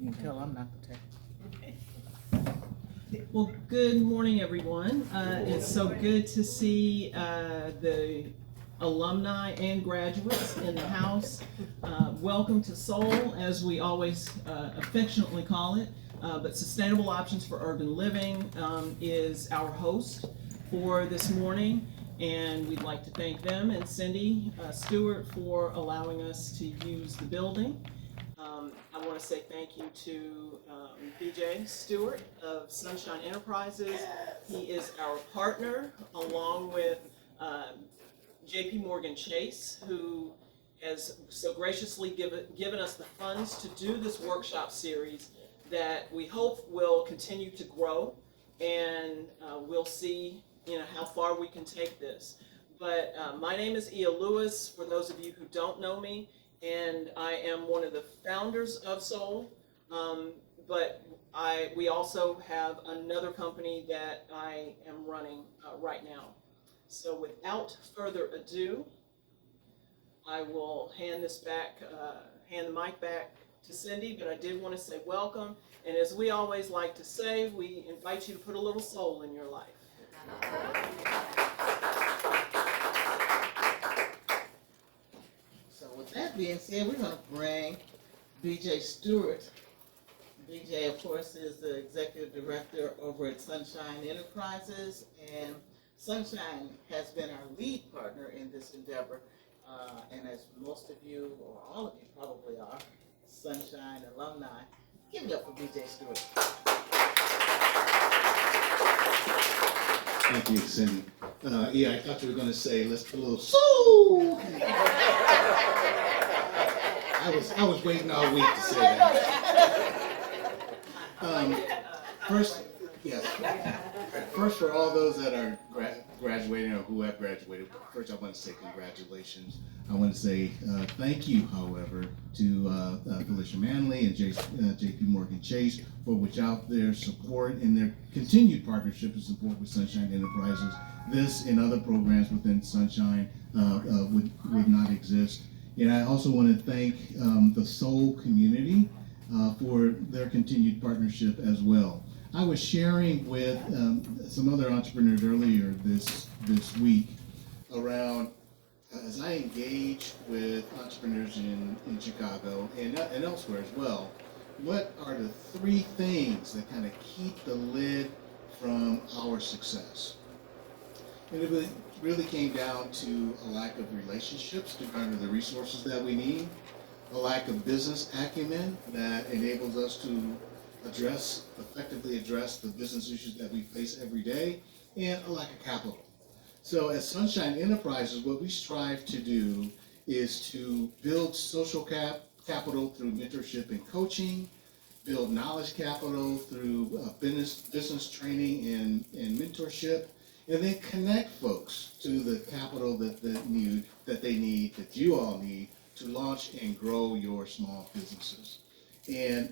You can tell I'm not the tech. Well, good morning, everyone. It's so good to see the alumni and graduates in the house. Welcome to Soul, as we always affectionately call it. But Sustainable Options for Urban Living is our host for this morning. And we'd like to thank them and Cindy Stewart for allowing us to use the building. I want to say thank you to BJ Stewart of Sunshine Enterprises. He is our partner, along with JP Chase, who has so graciously given us the funds to do this workshop series that we hope will continue to grow, and we'll see how far we can take this. But my name is Ia Lewis, for those of you who don't know me, and I am one of the founders of Soul. But we also have another company that I am running right now. So without further ado, I will hand the mic back to Cindy, but I did want to say welcome. And as we always like to say, we invite you to put a little soul in your life. So with that being said, we're going to bring BJ Stewart. BJ, of course, is the executive director over at Sunshine Enterprises, and Sunshine has been our lead partner in this endeavor. And as most of you, or all of you probably are, Sunshine alumni, give it up for BJ Stewart. Thank you, Cindy. Yeah, I thought you were going to say, let's put a little soul. I was waiting all week to say that. First, yes. First, for all those that are graduating or who have graduated, first I want to say congratulations. I want to say thank you, however, to Felicia Manley and JP Chase for without their support and their continued partnership and support with Sunshine Enterprises, this and other programs within Sunshine would not exist. And I also want to thank the Soul community for their continued partnership as well. I was sharing with some other entrepreneurs earlier this week around as I engage with entrepreneurs in Chicago and elsewhere as well, what are the three things that kind of keep the lid from our success? And it really came down to a lack of relationships to garner the resources that we need, a lack of business acumen that enables us to effectively address the business issues that we face every day, and a lack of capital. So at Sunshine Enterprises, what we strive to do is to build social capital through mentorship and coaching, build knowledge capital through business training and mentorship, and then connect folks to the capital that you all need to launch and grow your small businesses. And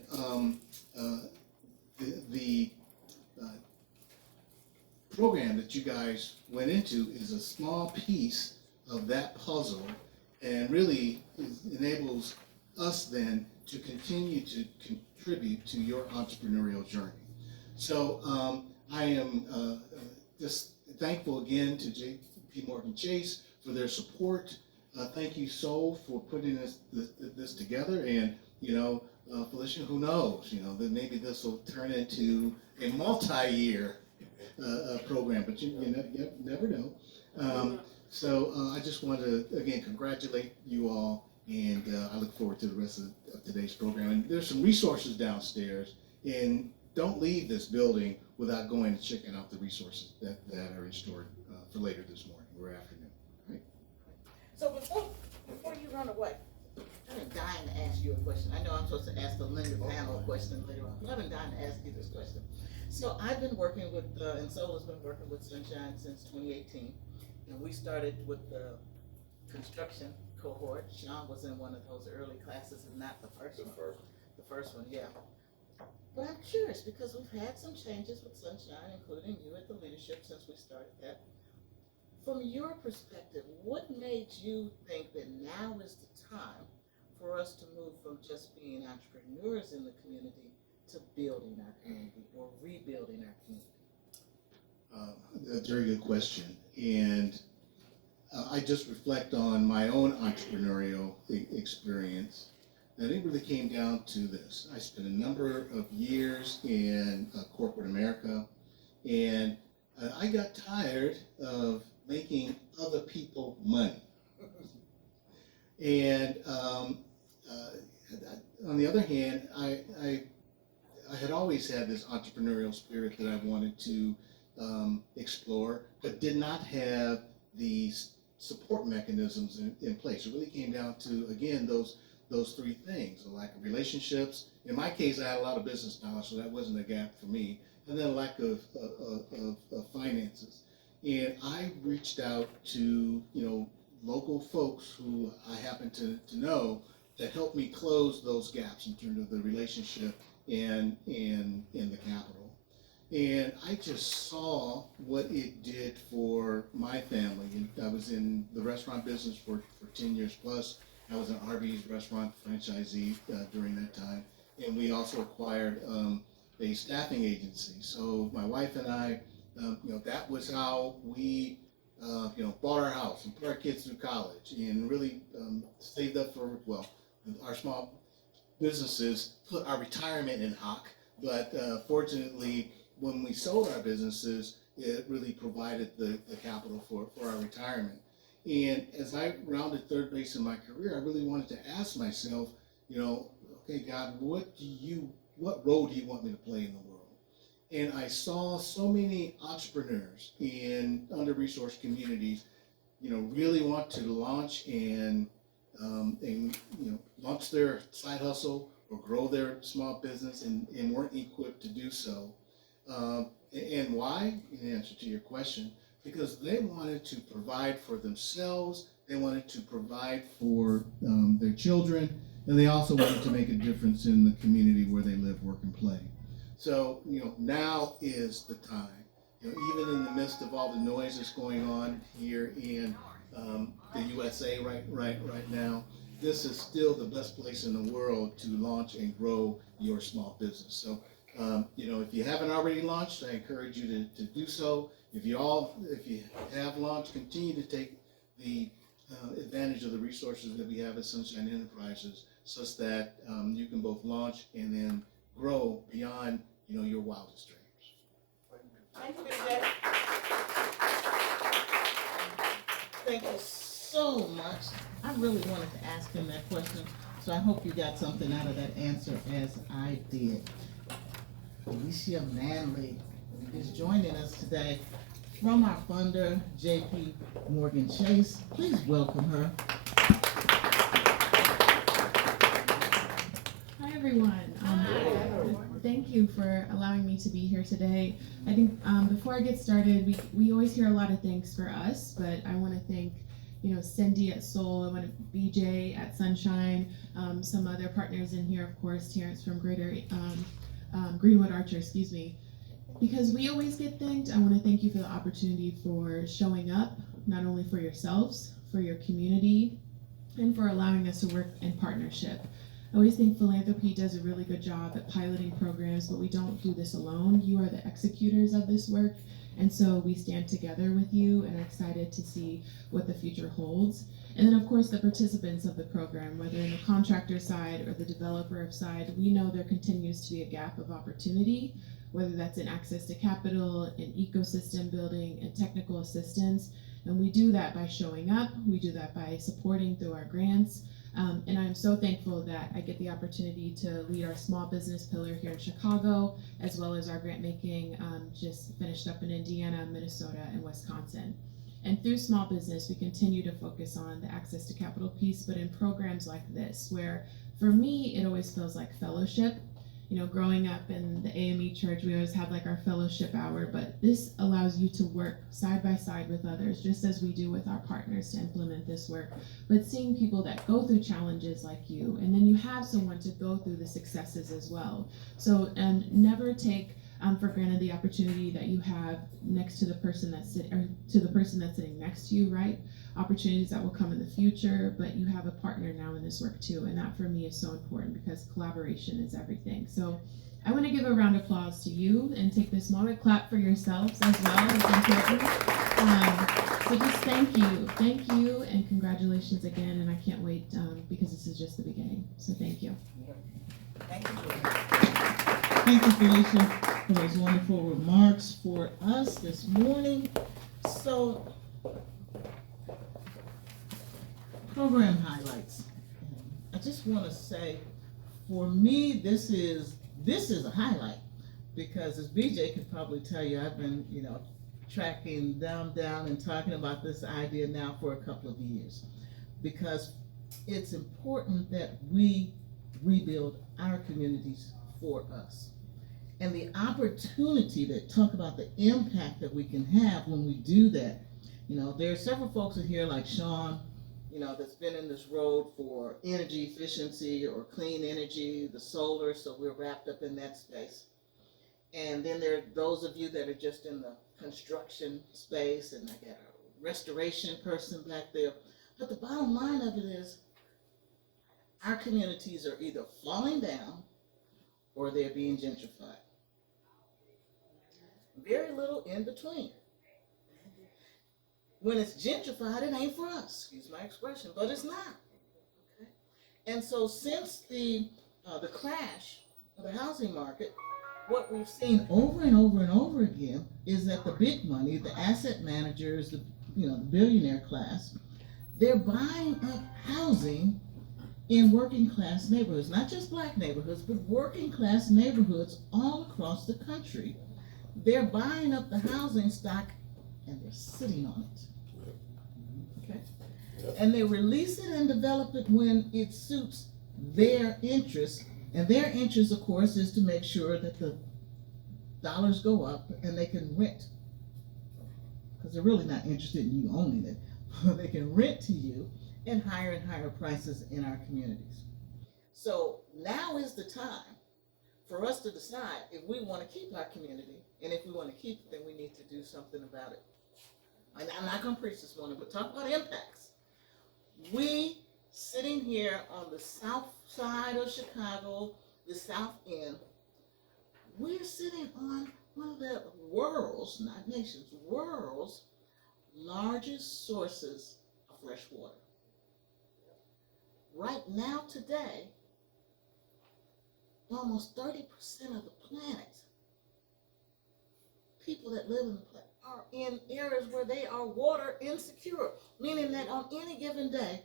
the program that you guys went into is a small piece of that puzzle, and really enables us then to continue to contribute to your entrepreneurial journey. So I am just thankful again to JP Chase for their support. Thank you, Soul, for putting this together. And Felicia, who knows? That maybe this will turn into a multi-year program, but you never know. So I just want to again congratulate you all, and I look forward to the rest of today's program. And there's some resources downstairs, and don't leave this building without going and checking out the resources that are in store for later this morning or afternoon. Right? So before you run away, I've been dying to ask you a question. I know I'm supposed to ask the Linda panel a question later on, but I've been dying to ask you this question. So I've been working with, and Soul has been working with Sunshine since 2018, and we started with the construction cohort. Sean was in one of those early classes, and not the first one. The first one, yeah. But I'm curious because we've had some changes with Sunshine, including you at the leadership since we started that. From your perspective, what made you think that now is the time for us to move from just being entrepreneurs in the community to building our community or rebuilding our community? That's a very good question. And I just reflect on my own entrepreneurial experience. And it really came down to this. I spent a number of years in corporate America, and I got tired of making other people money. And on the other hand, I had always had this entrepreneurial spirit that I wanted to explore, but did not have the support mechanisms in place. It really came down to, again, those three things: a lack of relationships. In my case, I had a lot of business knowledge, so that wasn't a gap for me. And then a lack of finances. And I reached out to local folks who I happen to know that helped me close those gaps in terms of the relationship and the capital. And I just saw what it did for my family. And I was in the restaurant business for 10 years plus. I was an Arby's restaurant franchisee during that time. And we also acquired a staffing agency. So my wife and I, that was how we, bought our house and put our kids through college and really saved up for, our small businesses put our retirement in hock. But fortunately, when we sold our businesses, it really provided the capital for our retirement. And as I rounded third base in my career, I really wanted to ask myself, okay, God, what role do you want me to play in the world? And I saw so many entrepreneurs in under-resourced communities, really want to launch and launch their side hustle or grow their small business and weren't equipped to do so. And why? In answer to your question, because they wanted to provide for themselves, they wanted to provide for their children, and they also wanted to make a difference in the community where they live, work, and play. So, now is the time. Even in the midst of all the noise that's going on here in the USA right now, this is still the best place in the world to launch and grow your small business. So, if you haven't already launched, I encourage you to do so. If you have launched, continue to take the advantage of the resources that we have at Sunshine Enterprises, such that you can both launch and then grow beyond your wildest dreams. Thank you, BJ. Thank you so much. I really wanted to ask him that question, so I hope you got something out of that answer as I did. Alicia Manley is joining us today from our funder, JP Morgan Chase. Please welcome her. Hi, everyone. Thank you for allowing me to be here today. I think before I get started, we always hear a lot of thanks for us, but I want to thank Cindy at Soul, I want to BJ at Sunshine, some other partners in here, of course, Terrence from Greater Greenwood Archer, because we always get thanked. I want to thank you for the opportunity for showing up, not only for yourselves, for your community, and for allowing us to work in partnership. I always think philanthropy does a really good job at piloting programs, but we don't do this alone. You are the executors of this work, and so we stand together with you and are excited to see what the future holds. And then, of course, the participants of the program, whether in the contractor side or the developer side, we know there continues to be a gap of opportunity, whether that's in access to capital, in ecosystem building, and technical assistance. And we do that by showing up. We do that by supporting through our grants. And I'm so thankful that I get the opportunity to lead our small business pillar here in Chicago, as well as our grant making just finished up in Indiana, Minnesota, and Wisconsin. And through small business, we continue to focus on the access to capital piece, but in programs like this, where for me, it always feels like fellowship. Growing up in the AME church, we always had like our fellowship hour, but this allows you to work side by side with others, just as we do with our partners to implement this work. But seeing people that go through challenges like you, and then you have someone to go through the successes as well. So, never take for granted the opportunity that you have next to the person that's sitting next to you, right? opportunities that will come in the future, but you have a partner now in this work too, and that for me is so important because collaboration is everything. So I want to give a round of applause to you and take this moment, clap for yourselves as well. It's important. So just thank you, and congratulations again. And I can't wait because this is just the beginning. So thank you. Thank you. Thank you, Felicia, for those wonderful remarks for us this morning. So, program highlights. I just want to say, for me, this is a highlight because, as BJ could probably tell you, I've been, tracking down and talking about this idea now for a couple of years, because it's important that we rebuild our communities for us. And the opportunity to talk about the impact that we can have when we do that. There are several folks in here like Sean, that's been in this road for energy efficiency or clean energy, the solar, so we're wrapped up in that space. And then there are those of you that are just in the construction space, and I got a restoration person back there. But the bottom line of it is our communities are either falling down or they're being gentrified. Very little in between. When it's gentrified, it ain't for us, excuse my expression, but it's not. Okay? And so since the crash of the housing market, what we've seen over and over and over again is that the big money, the asset managers, the billionaire class, they're buying up housing in working class neighborhoods, not just black neighborhoods, but working class neighborhoods all across the country. They're buying up the housing stock and they're sitting on it. Okay? And they release it and develop it when it suits their interests. And their interest, of course, is to make sure that the dollars go up and they can rent. Because they're really not interested in you owning it. They can rent to you and higher prices in our communities. So now is the time for us to decide if we want to keep our community, and if we want to keep it, then we need to do something about it. And I'm not going to preach this morning, but talk about impacts. We sitting here on the south side of Chicago, the South End, we're sitting on one of the world's, not nations, world's largest sources of fresh water. Right now, today, almost 30% of the planet, people that live in the planet, are in areas where they are water insecure, meaning that on any given day,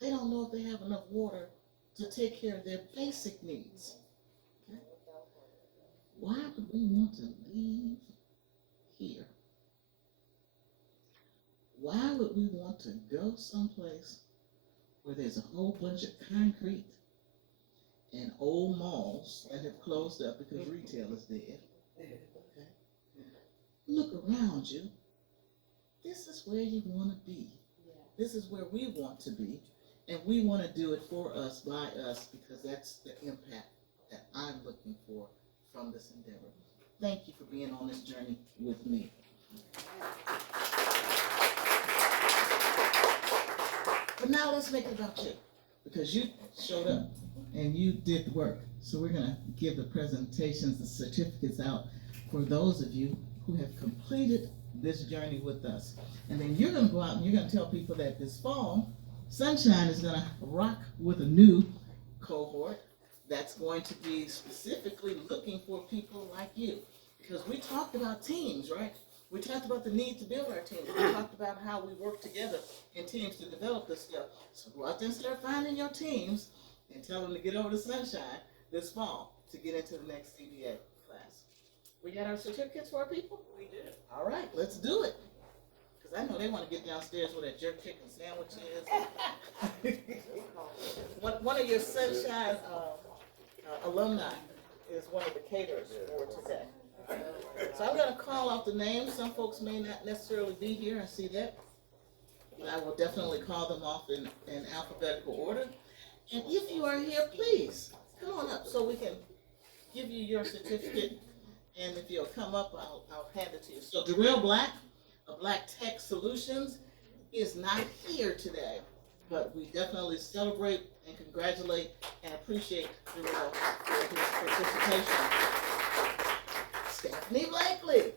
they don't know if they have enough water to take care of their basic needs. Okay? Why would we want to leave here? Why would we want to go someplace where there's a whole bunch of concrete and old malls that have closed up because retail is dead? Okay. Look around you. This is where you want to be. This is where we want to be. And we want to do it for us, by us, because that's the impact that I'm looking for from this endeavor. Thank you for being on this journey with me. But now let's make it about you, because you showed up and you did the work. So we're going to give the presentations, the certificates out for those of you who have completed this journey with us. And then you're going to go out and you're going to tell people that this fall, Sunshine is going to rock with a new cohort that's going to be specifically looking for people like you. Because we talked about teams, right? We talked about the need to build our teams. We talked about how we work together in teams to develop this stuff. So go out there and start finding your teams and tell them to get over to Sunshine this fall to get into the next CBA class. We got our certificates for our people? We do. All right, let's do it. Because I know they want to get downstairs where that jerk chicken sandwich is. One of your Sunshine alumni is one of the caterers for today. So I'm going to call out the names. Some folks may not necessarily be here. I see that. But I will definitely call them off in alphabetical order. And if you are here, please come on up so we can give you your certificate. And if you'll come up, I'll hand it to you. So Darrell Black of Black Tech Solutions He is not here today, but we definitely celebrate and congratulate and appreciate Darrell for his participation. Stephanie Blakely.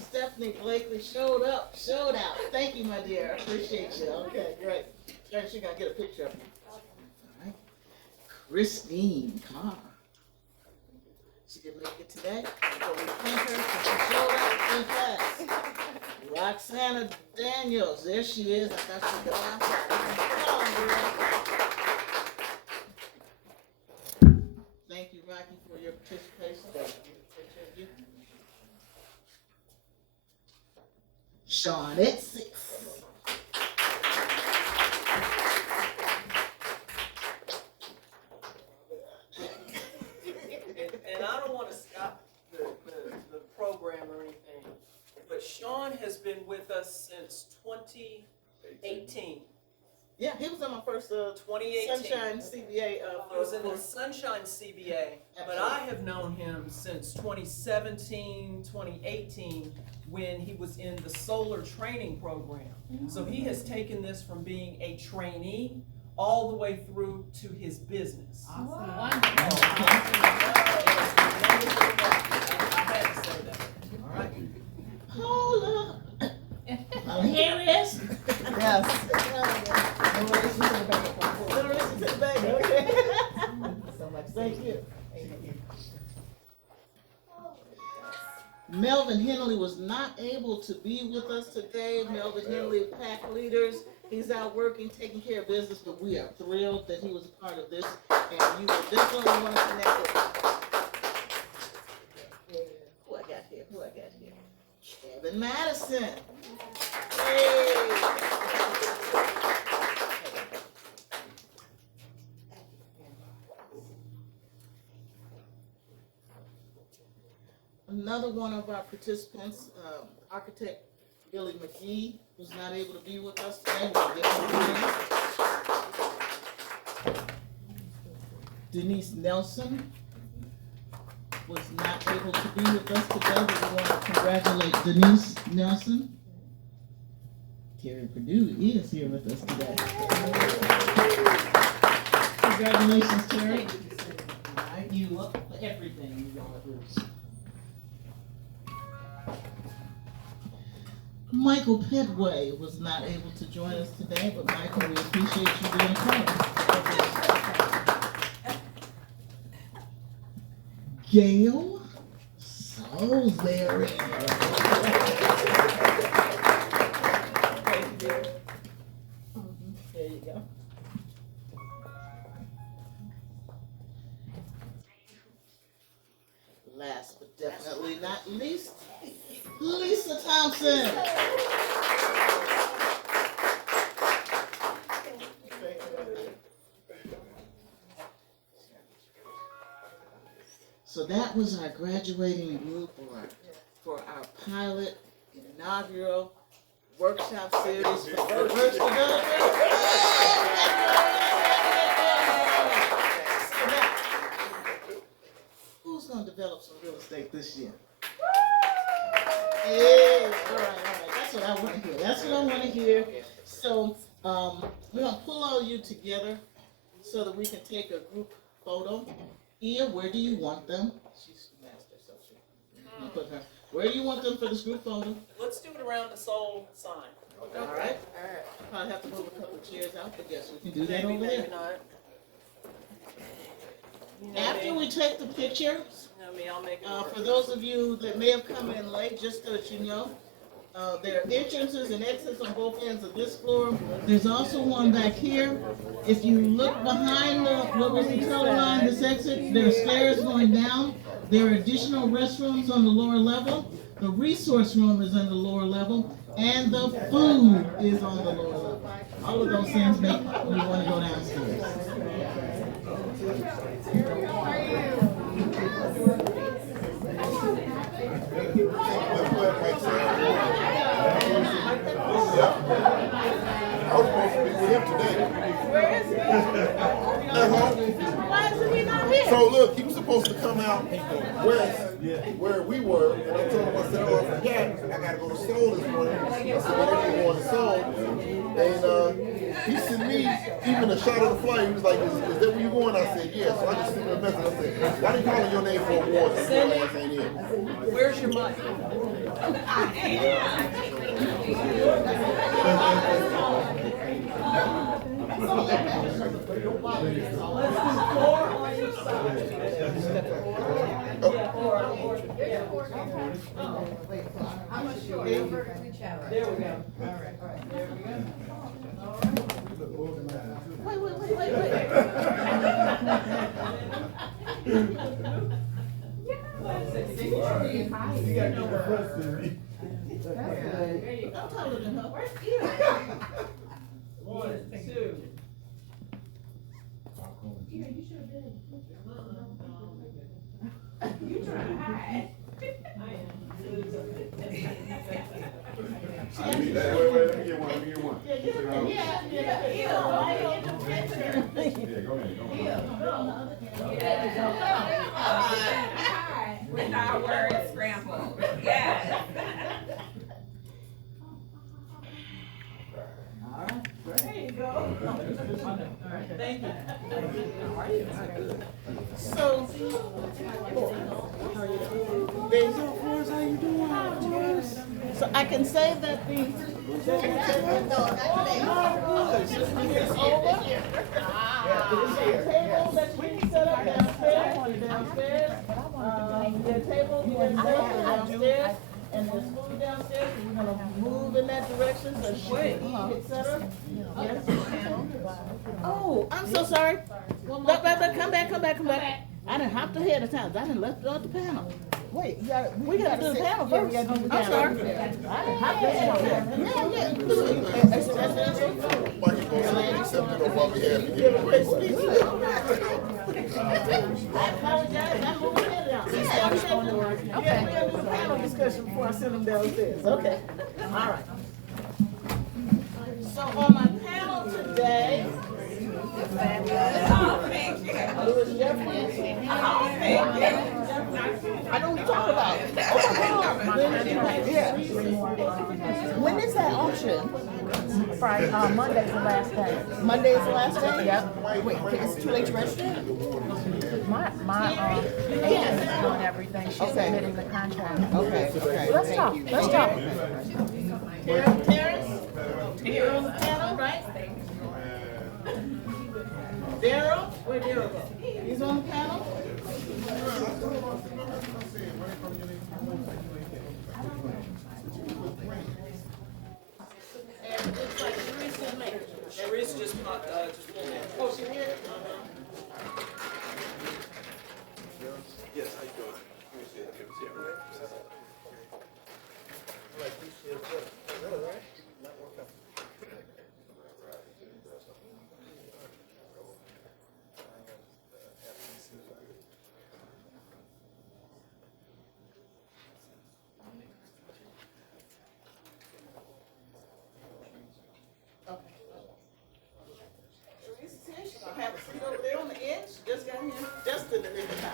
Stephanie Blakely showed up, showed out. Thank you, my dear. I appreciate you. Okay, great. She's gonna get a picture of you. All right. Christine Carr. She didn't make it today, but we thank her for she showed up in class. Roxana Daniels, there she is. I thought she got out. Thank you, Rocky, for your participation. Sean at 6. And I don't want to stop the program or anything, but Sean has been with us since 2018. Yeah, he was on my first 2018. Sunshine CBA. He was in the Sunshine CBA, but I have known him since 2017, 2018, when he was in the solar training program. So he has taken this from being a trainee all the way through to his business. Awesome. I had to say that. All right. Hold up. Oh, here it is. Yes. No relation to the bank. No relation to the bank, okay. So much. Thank you. Melvin Henley was not able to be with us today. Melvin Henley, pack leaders. He's out working, taking care of business, but we are thrilled that he was a part of this, and you will definitely want to connect with him. Who I got here? Kevin Madison. Hey. Another one of our participants, architect Billy McGee, who's not able to be with us today. We'll get him in. Denise Nelson was not able to be with us today, but we want to congratulate Denise Nelson. Terry Perdue is here with us today. Congratulations, Terry. All right, you up for everything you want to do. Michael Pedway was not able to join us today, but Michael, we appreciate you being part. Gail Salisbury. There you go. Last but definitely not least, Lisa Thompson. So that was our graduating group for our pilot inaugural workshop series for diverse developers. Who's going to develop some real estate this year? Yeah, all right. That's what I want to hear. So we're going to pull all you together so that we can take a group photo. Ia, where do you want them? She's master, so she. Put her. Where do you want them for this group photo? Let's do it around the soul sign. All right. Probably have to move a couple of chairs out, but yes, we can do that Maybe, over there. maybe not. After we take the picture, I'll make it work. for those of you that may have come in late, just so that you know, there are entrances and exits on both ends of this floor. There's also one back here. If you look behind what was the color line, this exit, there are stairs going down. There are additional restrooms on the lower level. The resource room is on the lower level. And the food is on the lower level. All of those things make you want to go downstairs. Where is he? Why is he not here? So look, he was supposed to come out west where we were, and I told him, I said, oh, I forgot, I gotta go to Seoul this morning. I said, well, they didn't go to Seoul. And he sent me even a shot of the flight. He was like, is that where you going? I said, yeah. So I just sent him a message. I said, why they calling your name for awards? Send it. Where's your money? There we go. All right. There we go. There you go. I'm taller than her. One, two. You trying to hide. Wait, let me get one. With our words scrambled. Yes. There you go. All right, thank you. So, how you doing? So I can say that the it's over. The table that you set up downstairs. The table you can set up downstairs, and there's food downstairs. And we're gonna move in that direction. So etc. Yes. Oh, I'm so sorry. Come back. I done hopped ahead of time. I done left out the panel. Wait, We gotta do the panel first. I'm sorry. I done hopped ahead of time. Yeah. Why you gonna say accepted on my behalf? I apologize. I'm moving ahead now. Okay, we gotta do the panel discussion before I send them downstairs. Okay. All right. So on my panel today, Louis Jeffries. I don't talk about it. when is that auction? Friday, Monday's the last day. Monday is the last day? Yep. Wait, it's too late to register? My agent is doing everything. She's submitting the contract. Okay. Let's talk. Terrence? You're on the panel, right? Daryl? Where'd Daryl go? He's on the panel? And it looks like Sharice is making. Sharice just pulled in. Oh, she here? Yes, how you doing? Let me see. Okay, see everything. Sharice is here. She's gonna have a seat over there on the end. She just got here just in the nick of time.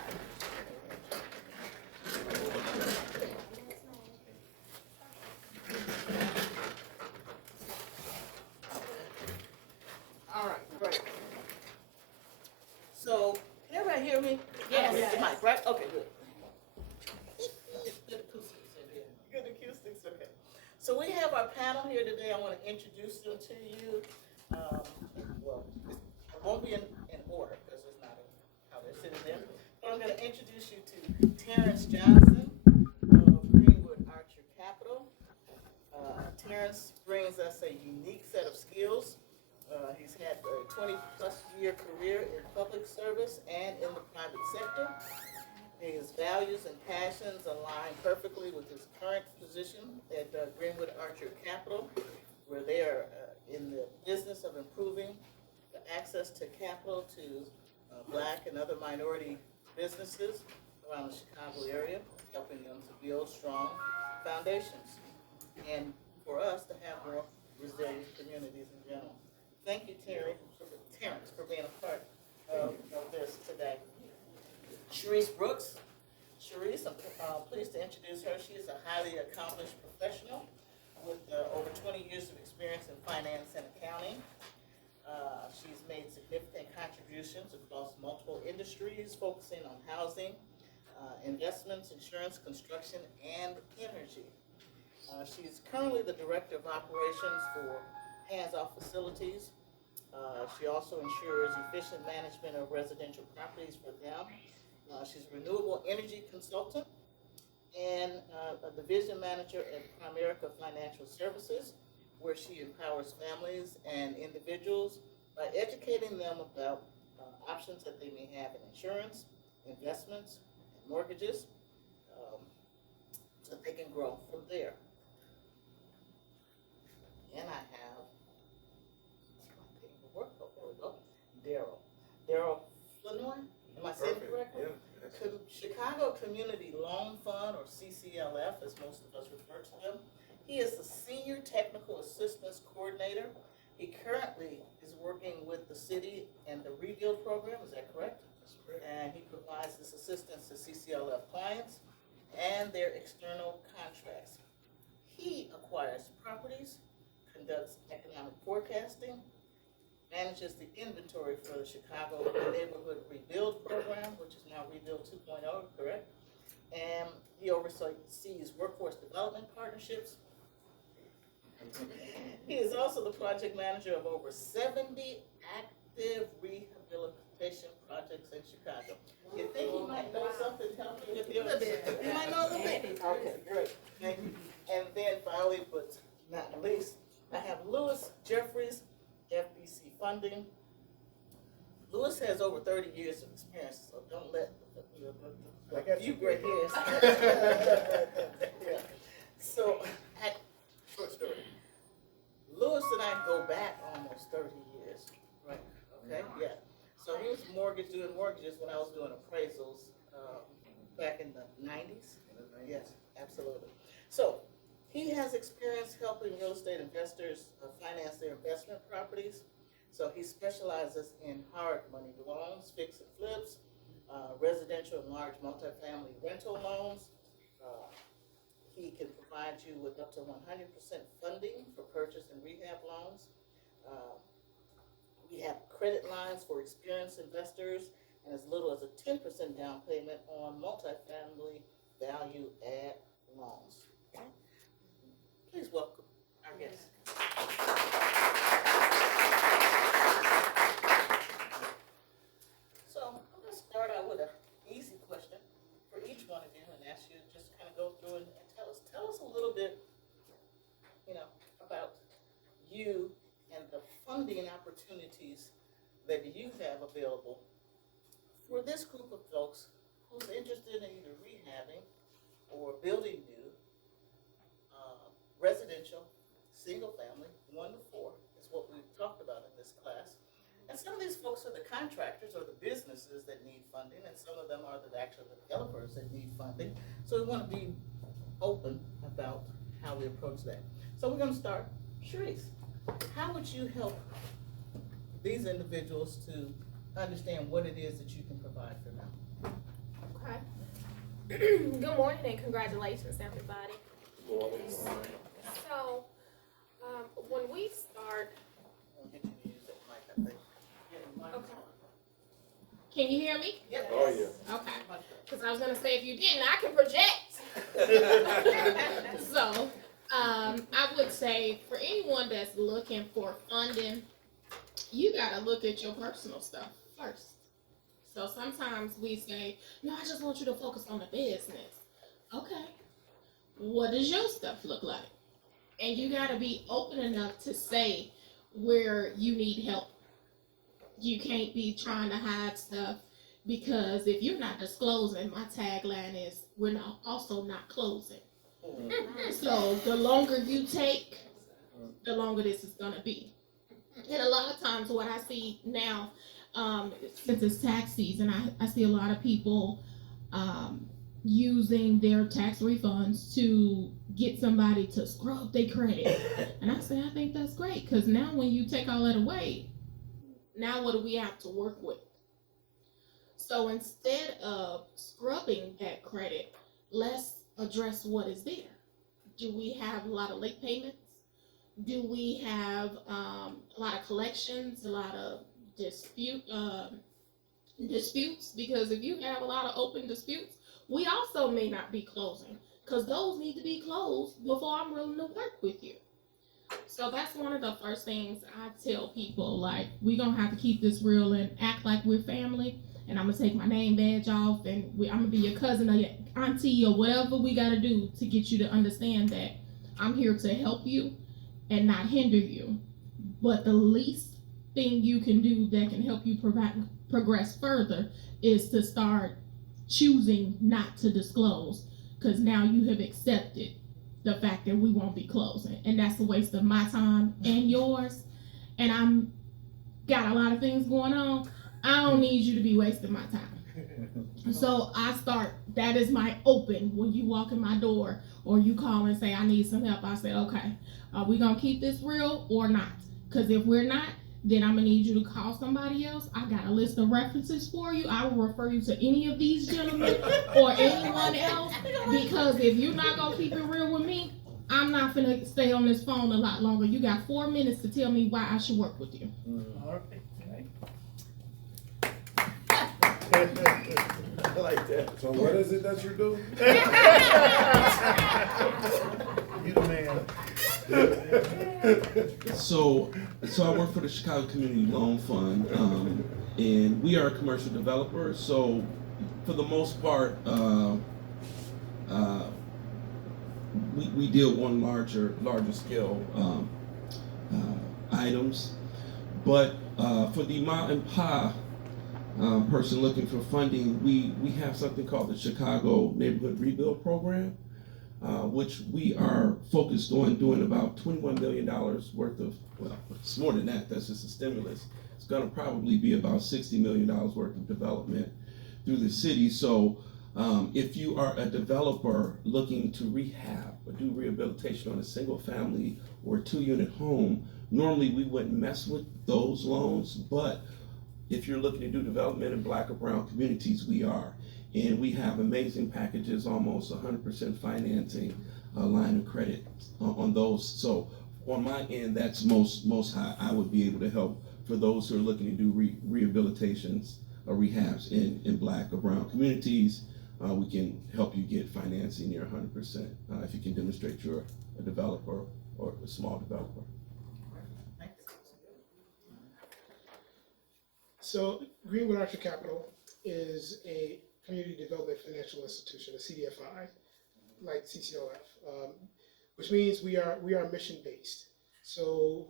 All right, great. So, can everybody hear me? Yes. The mic, right? Okay, good. Good acoustics in here. Good acoustics, okay. So we have our panel here today. I want to introduce them to you. Well, I won't be in order because it's not how they're sitting there. But I'm going to introduce you to Terrence Johnson of Greenwood Archer Capital. Terrence brings us a unique set of skills. He's had a 20-plus year career in public service and in the private sector. His values and passions align perfectly with his current position at Greenwood Archer Capital, where they are in the business of improving the access to capital to Black and other minority businesses around the Chicago area, helping them to build strong foundations and for us to have more resilient communities in general. Thank you, Terrence, for being a part of this today. significant contributions across multiple industries, focusing on housing, investments, insurance, construction, and energy. She's currently the Director of Operations for Hands Off Facilities. She also ensures efficient management of residential properties for them. She's a renewable energy consultant and a division manager at Primerica Financial Services, where she empowers families and individuals by educating them about options that they may have in insurance, investments, and mortgages, so that they can grow from there. And I have my paperwork. Oh, there we go. Daryl Flinoy. Am I saying it correctly? Yeah. Chicago Community Loan Fund, or CCLF, as most of us refer to them. He is the Senior Technical Assistance Coordinator. He currently is working with the city and the Rebuild Program, is that correct? That's correct. And he provides this assistance to CCLF clients and their external contracts. He acquires properties, conducts economic forecasting, manages the inventory for the Chicago Neighborhood Rebuild Program, which is now Rebuild 2.0, correct? And he oversees workforce development partnerships. He is also the project manager of over 70 active rehabilitation projects in Chicago. You think he might know something to help you with your... He might know a little bit. Okay, great. Thank you. And then finally, but not least, I have Lewis Jeffries, FBC Funding. Lewis has over 30 years of experience, so don't let a few gray hairs. Yeah. So, short story. Lewis and I go back almost 30 years, right? Okay, yeah. So he was doing mortgages when I was doing appraisals back in the 90s. Yes, absolutely. So he has experience helping real estate investors finance their investment properties. So he specializes in hard money loans, fix and flips, residential and large multifamily rental loans. He can provide you with up to 100% funding for purchase and rehab loans. We have credit lines for experienced investors and as little as a 10% down payment on multifamily value add loans. Okay? Please welcome our guest. So I'm going to start out with an easy question for each one of you and ask you to just kind of go through and tell us a little bit, about you and the funding opportunities that you have available for this group of folks who's interested in either rehabbing or building new, residential, single family, 1 to 4 is what we've talked about in this class. And some of these folks are the contractors or the businesses that need funding, and some of them are the actual developers that need funding. So we want to be open about how we approach that. So we're going to start. Sharice, how would you help these individuals to understand what it is that you can provide for them? Okay. Good morning and congratulations, everybody. So, when we start, I'll get you to use that mic, I think. Yeah, the mic. Okay. Can you hear me? Yep. Oh, yeah. Okay. Because I was gonna say if you didn't, I can project. So, I would say for anyone that's looking for funding, you gotta look at your personal stuff first. So sometimes we say, no, I just want you to focus on the business. Okay. What does your stuff look like? And you gotta be open enough to say where you need help. You can't be trying to hide stuff, because if you're not disclosing, my tagline is, we're also not closing. So the longer you take, the longer this is gonna be. And a lot of times what I see now, since it's tax season, I see a lot of people using their tax refunds to get somebody to scrub their credit. And I say, I think that's great, because now when you take all that away, now what do we have to work with? So instead of scrubbing that credit, let's address what is there. Do we have a lot of late payments? Do we have a lot of collections, a lot of disputes, because if you have a lot of open disputes, we also may not be closing, because those need to be closed before I'm willing to work with you. So that's one of the first things I tell people, like, we're going to have to keep this real and act like we're family, and I'm going to take my name badge off, and I'm going to be your cousin or your auntie or whatever we got to do to get you to understand that I'm here to help you and not hinder you. But the least thing you can do that can help you progress further is to start choosing not to disclose, because now you have accepted the fact that we won't be closing, and that's a waste of my time and yours, and I'm got a lot of things going on. I don't need you to be wasting my time. So that is my open. When you walk in my door or you call and say I need some help, I say, okay, are we gonna keep this real or not? Because if we're not, then I'm gonna need you to call somebody else. I got a list of references for you. I will refer you to any of these gentlemen or anyone else, because if you're not gonna keep it real with me, I'm not gonna stay on this phone a lot longer. You got 4 minutes to tell me why I should work with you. I like that. So what is it that you do? You the man. So I work for the Chicago Community Loan Fund, and we are a commercial developer. So for the most part, we deal on larger scale items. But for the mom and pop person looking for funding, we have something called the Chicago Neighborhood Rebuild Program, which we are focused on doing about $21 million worth of, well, it's more than that, that's just a stimulus. It's gonna probably be about $60 million worth of development through the city. So if you are a developer looking to rehab or do rehabilitation on a single family or 2-unit home, normally we wouldn't mess with those loans, but if you're looking to do development in Black or brown communities, we are. And we have amazing packages, almost 100% financing, line of credit on those. So on my end, that's most high. I would be able to help for those who are looking to do rehabilitations or rehabs in Black or brown communities. We can help you get financing near 100% if you can demonstrate you're a developer or a small developer. So Greenwood Archer Capital is a community development financial institution, a CDFI, like CCLF, which means we are mission based. So,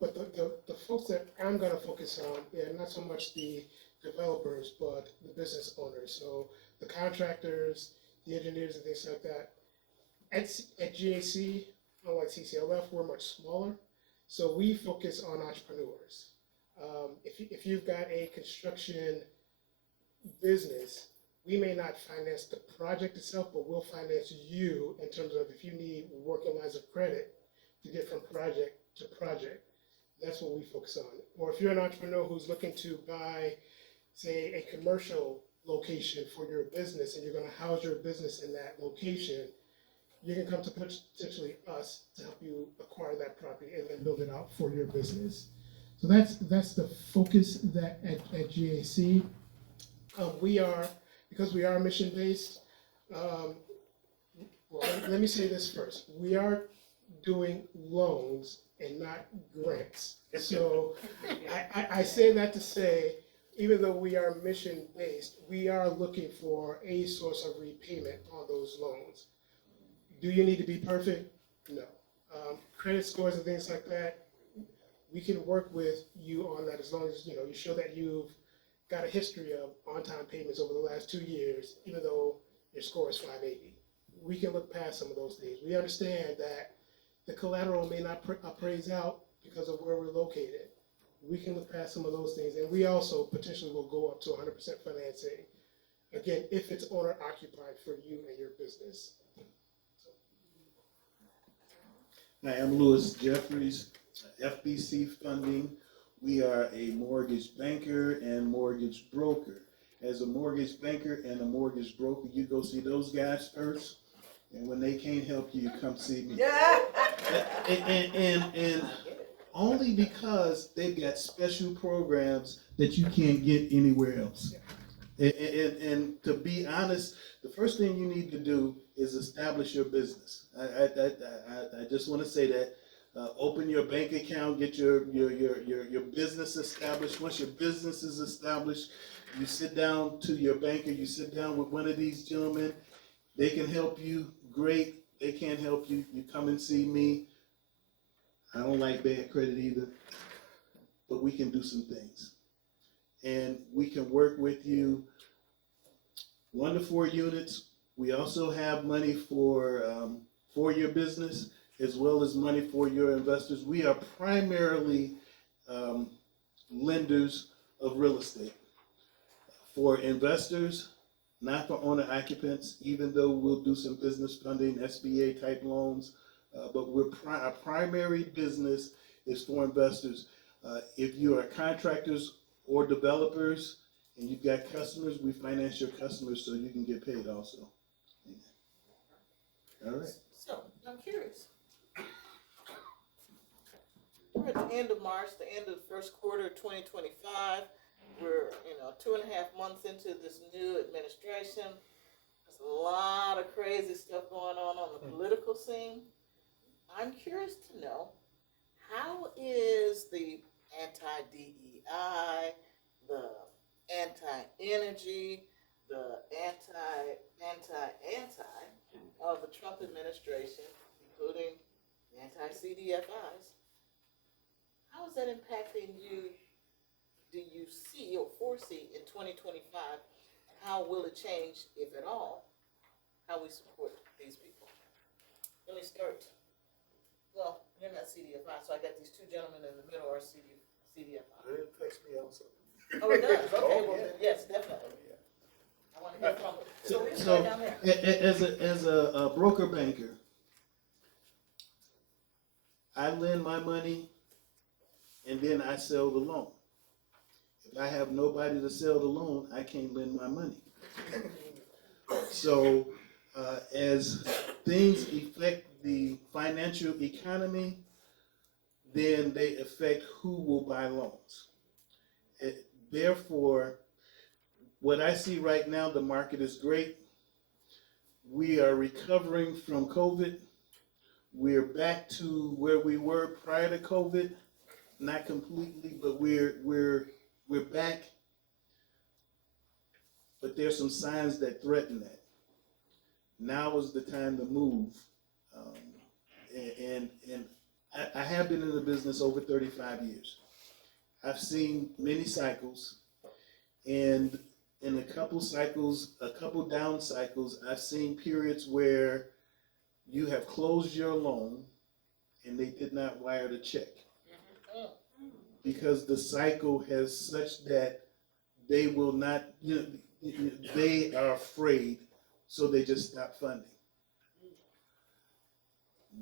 but the folks that I'm going to focus on, they're not so much the developers, but the business owners. So the contractors, the engineers, and things like that. At GAC, unlike CCLF, we're much smaller, so we focus on entrepreneurs. If you've got a construction business, we may not finance the project itself, but we'll finance you in terms of if you need working lines of credit to get from project to project. That's what we focus on. Or if you're an entrepreneur who's looking to buy, say, a commercial location for your business and you're going to house your business in that location, you can come to potentially us to help you acquire that property and then build it out for your business. So that's the focus that at GAC. Because we are mission based. Well, let me say this first: we are doing loans and not grants. So I say that to say, even though we are mission based, we are looking for a source of repayment on those loans. Do you need to be perfect? No. Credit scores and things like that, we can work with you on that as long as you show that you've got a history of on-time payments over the last 2 years, even though your score is 580. We can look past some of those things. We understand that the collateral may not appraise out because of where we're located. We can look past some of those things, and we also potentially will go up to 100% financing, again, if it's owner-occupied for you and your business. Hi, I'm Louis Jeffries, FBC Funding. We are a mortgage banker and mortgage broker. As a mortgage banker and a mortgage broker, you go see those guys first, and when they can't help you, you come see me. And only because they've got special programs that you can't get anywhere else. And to be honest, the first thing you need to do is establish your business. I just want to say that. Open your bank account, get your business established. Once your business is established, you sit down to your banker, you sit down with one of these gentlemen. They can help you, great. They can't help you, you come and see me. I don't like bad credit either, but we can do some things. And we can work with you. 1 to 4 units. We also have money for your business, as well as money for your investors. We are primarily lenders of real estate. For investors, not for owner occupants, even though we'll do some business funding, SBA type loans, but our primary business is for investors. If you are contractors or developers and you've got customers, we finance your customers so you can get paid also. All right. So, I'm curious. We're at the end of March, the end of the first quarter of 2025. We're, 2.5 months into this new administration. There's a lot of crazy stuff going on the political scene. I'm curious to know, how is the anti-DEI, the anti-energy, the anti of the Trump administration, including the anti-CDFIs, how is that impacting you? Do you see or foresee in 2025, and how will it change, if at all, how we support these people? Let me start. Well, you're not CDFI, so I got these 2 gentlemen in the middle are CDFI. It affects me also. Oh, it does? Okay, Oh, well, yeah. then, yes, definitely. I want to hear from them. So we So, start down there. as a broker banker, I lend my money and then I sell the loan. If I have nobody to sell the loan, I can't lend my money. So, as things affect the financial economy, then they affect who will buy loans. Therefore, what I see right now, the market is great. We are recovering from COVID. We're back to where we were prior to COVID. Not completely, but we're back. But there's some signs that threaten that. Now is the time to move. And I have been in the business over 35 years. I've seen many cycles, and in a couple down cycles, I've seen periods where you have closed your loan and they did not wire the check. Because the cycle has such that they will not, they are afraid, so they just stop funding.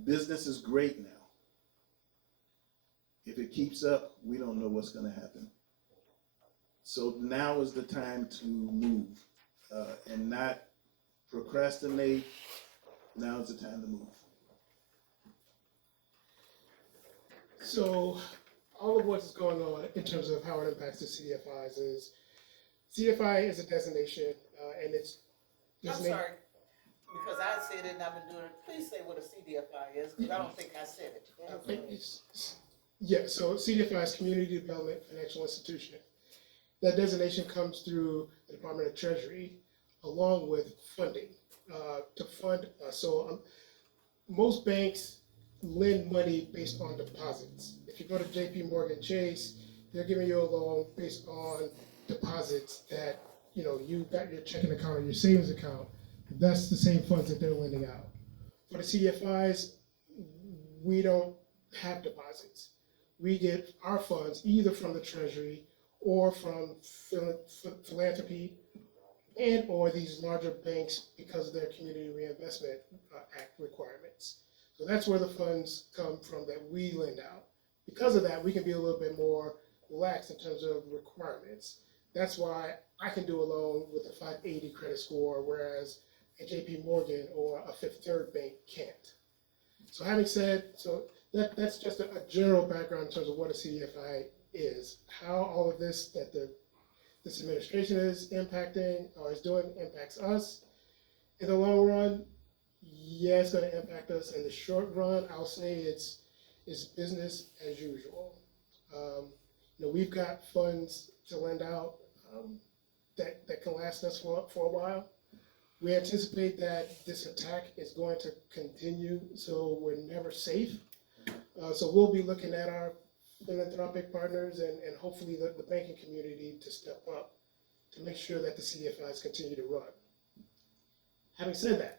Business is great now. If it keeps up, we don't know what's going to happen. So now is the time to move and not procrastinate. Now is the time to move. So, all of what's going on in terms of how it impacts the CDFIs is, CDFI is a designation, and it's I'm sorry, because I said it and I've been doing it. Please say what a CDFI is, because I don't think I said it. Yeah, so CDFI is Community Development Financial Institution. That designation comes through the Department of Treasury along with funding to fund. Most banks lend money based on deposits. If you go to JPMorgan Chase, they're giving you a loan based on deposits that you got your checking account or your savings account. That's the same funds that they're lending out. For the CDFIs, we don't have deposits. We get our funds either from the Treasury or from philanthropy and or these larger banks because of their Community Reinvestment Act requirements. So that's where the funds come from that we lend out. Because of that, we can be a little bit more relaxed in terms of requirements. That's why I can do a loan with a 580 credit score, whereas a JP Morgan or a Fifth Third Bank can't. So having said, so that's just a general background in terms of what a CDFI is. How all of this that this administration is impacting or is doing impacts us. In the long run, yeah, it's going to impact us. In the short run, I'll say it's business as usual. We've got funds to lend out that can last us for a while. We anticipate that this attack is going to continue, so we're never safe. So we'll be looking at our philanthropic partners and hopefully the banking community to step up to make sure that the CDFIs continue to run. Having said that,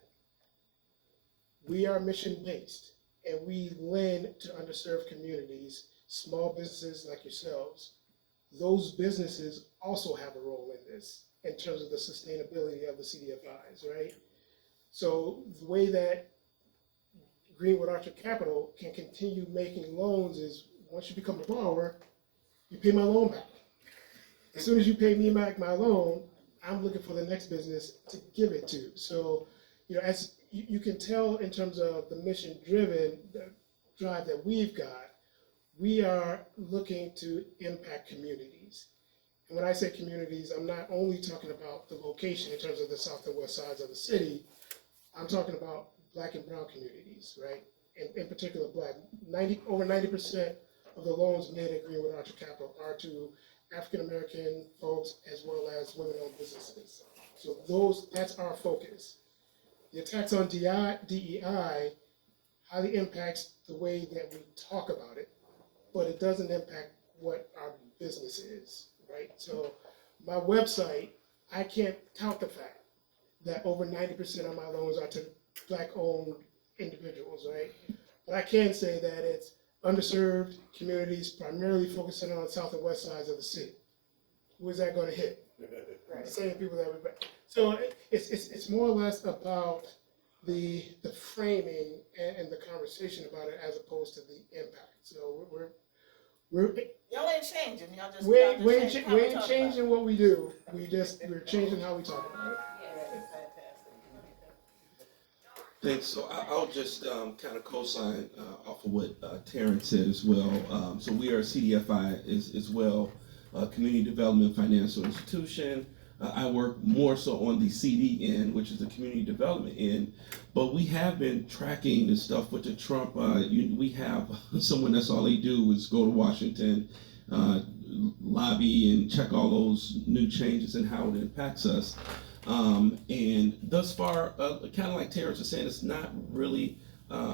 we are mission-based and we lend to underserved communities, small businesses like yourselves. Those businesses also have a role in this in terms of the sustainability of the CDFIs, right? So the way that Greenwood Archer Capital can continue making loans is once you become a borrower, you pay my loan back. As soon as you pay me back my loan, I'm looking for the next business to give it to. So, as you can tell in terms of the mission-driven drive that we've got, we are looking to impact communities. And when I say communities, I'm not only talking about the location in terms of the south and west sides of the city, I'm talking about Black and brown communities, right? And in particular, Black. Over 90% of the loans made at Greenwood Archer Capital are to African American folks as well as women-owned businesses. So that's our focus. The attacks on DEI highly impacts the way that we talk about it, but it doesn't impact what our business is, right? So my website, I can't tout the fact that over 90% of my loans are to Black-owned individuals, right? But I can say that it's underserved communities, primarily focusing on the south and west sides of the city. Who is that going to hit? The same people that we. So it's more or less about the framing and the conversation about it as opposed to the impact. So we're Y'all ain't changing. Y'all just we changing ain't changing what we do. We're changing how we talk about it. Thanks. So I'll just kind of co-sign off of what Terrence said as well. So we are a CDFI as well, Community Development Financial Institution. I work more so on the CD end, which is the community development end. But we have been tracking the stuff with the Trump. We have someone that's all they do is go to Washington, lobby and check all those new changes and how it impacts us. And thus far, kind of like Terrence was saying, it's not really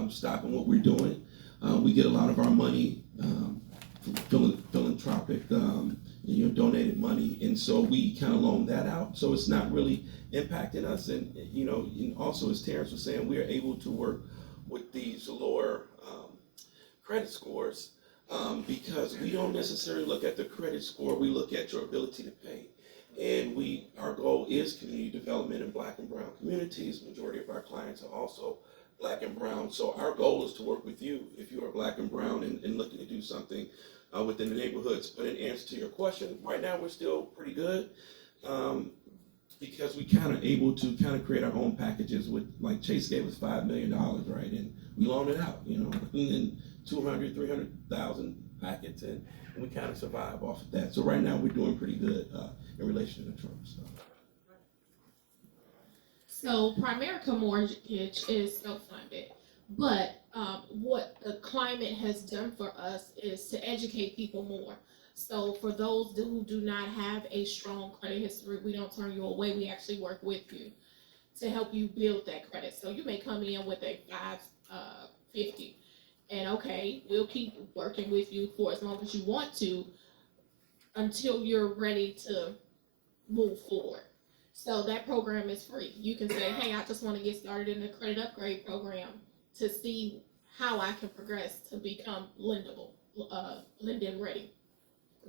stopping what we're doing. We get a lot of our money from philanthropic, donated money, and so we kind of loan that out. So it's not really impacting us. And and also as Terrence was saying, we are able to work with these lower credit scores because we don't necessarily look at the credit score. We look at your ability to pay. And our goal is community development in Black and brown communities. Majority of our clients are also Black and brown. So our goal is to work with you if you are Black and brown and looking to do something within the neighborhoods. But in answer to your question, right now we're still pretty good because we kind of able to kind of create our own packages with, like Chase gave us $5 million, right? And we loaned it out, and 200, 300,000 packets, and we kind of survive off of that. So right now we're doing pretty good in relation to Trump stuff. So Primerica Mortgage is self-funded, but what the climate has done for us is to educate people more. So for those who do not have a strong credit history, we don't turn you away. We actually work with you to help you build that credit. So you may come in with a 550, and okay, we'll keep working with you for as long as you want to until you're ready to move forward. So that program is free. You can say, hey, I just want to get started in the credit upgrade program to see how I can progress to become lendable, lending ready.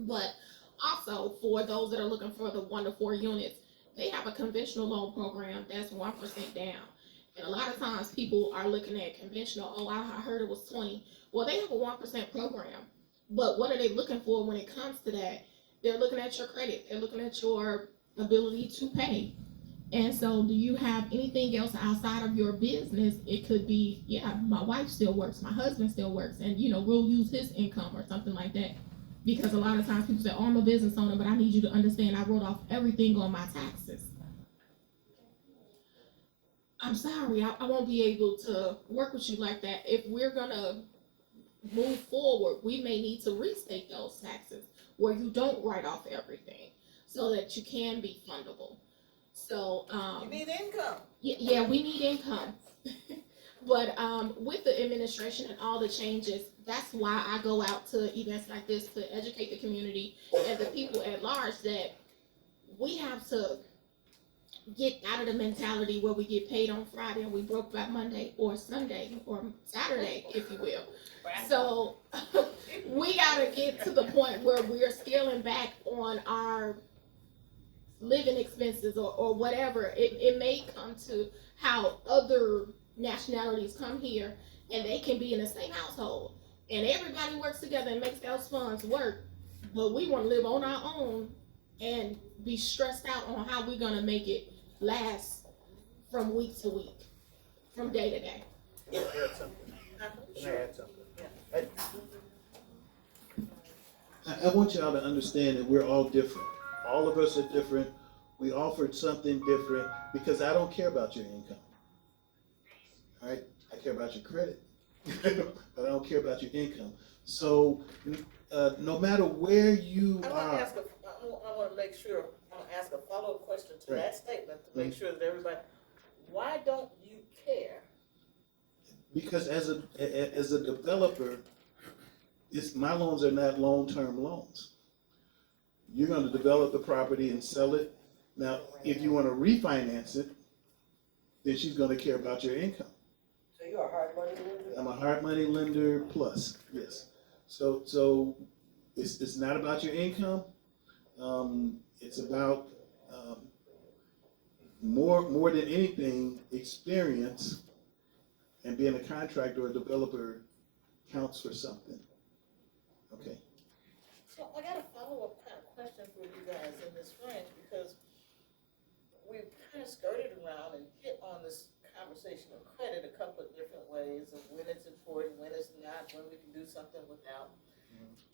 But also for those that are looking for the 1 to 4 units, they have a conventional loan program that's 1% down. And a lot of times people are looking at conventional, oh, I heard it was 20. Well, they have a 1% program. But what are they looking for when it comes to that? They're looking at your credit. They're looking at your ability to pay. And so, do you have anything else outside of your business? It could be, yeah, my wife still works, my husband still works, and we'll use his income or something like that. Because a lot of times people say, "Oh, I'm a business owner," but I need you to understand I wrote off everything on my taxes. I'm sorry, I won't be able to work with you like that. If we're gonna move forward, we may need to restate those taxes where you don't write off everything so that you can be fundable. So, You need income. yeah, we need income. But with the administration and all the changes, that's why I go out to events like this to educate the community and the people at large that we have to get out of the mentality where we get paid on Friday and we broke by Monday or Sunday or Saturday, if you will. So we gotta get to the point where we're scaling back on our living expenses or whatever. It may come to how other nationalities come here and they can be in the same household and everybody works together and makes those funds work, but we want to live on our own and be stressed out on how we're going to make it last from week to week, from day to day. Can I add something? I want y'all to understand that we're all different. All of us are different. We offered something different because I don't care about your income. All right? I care about your credit, but I don't care about your income. So no matter where you I are. want to make sure, I want to ask a follow-up question to that statement to make sure that everybody, why don't you care? Because as a developer, my loans are not long-term loans. You're going to develop the property and sell it. Now, if you want to refinance it, then she's going to care about your income. So you're a hard money lender? I'm a hard money lender plus, yes. So it's not about your income. It's about more than anything, experience, and being a contractor or a developer counts for something. Okay. So I got a follow-up kind of question for you guys in this range because we've kind of skirted around and hit on this conversation of credit a couple of different ways of when it's important, when it's not, when we can do something without.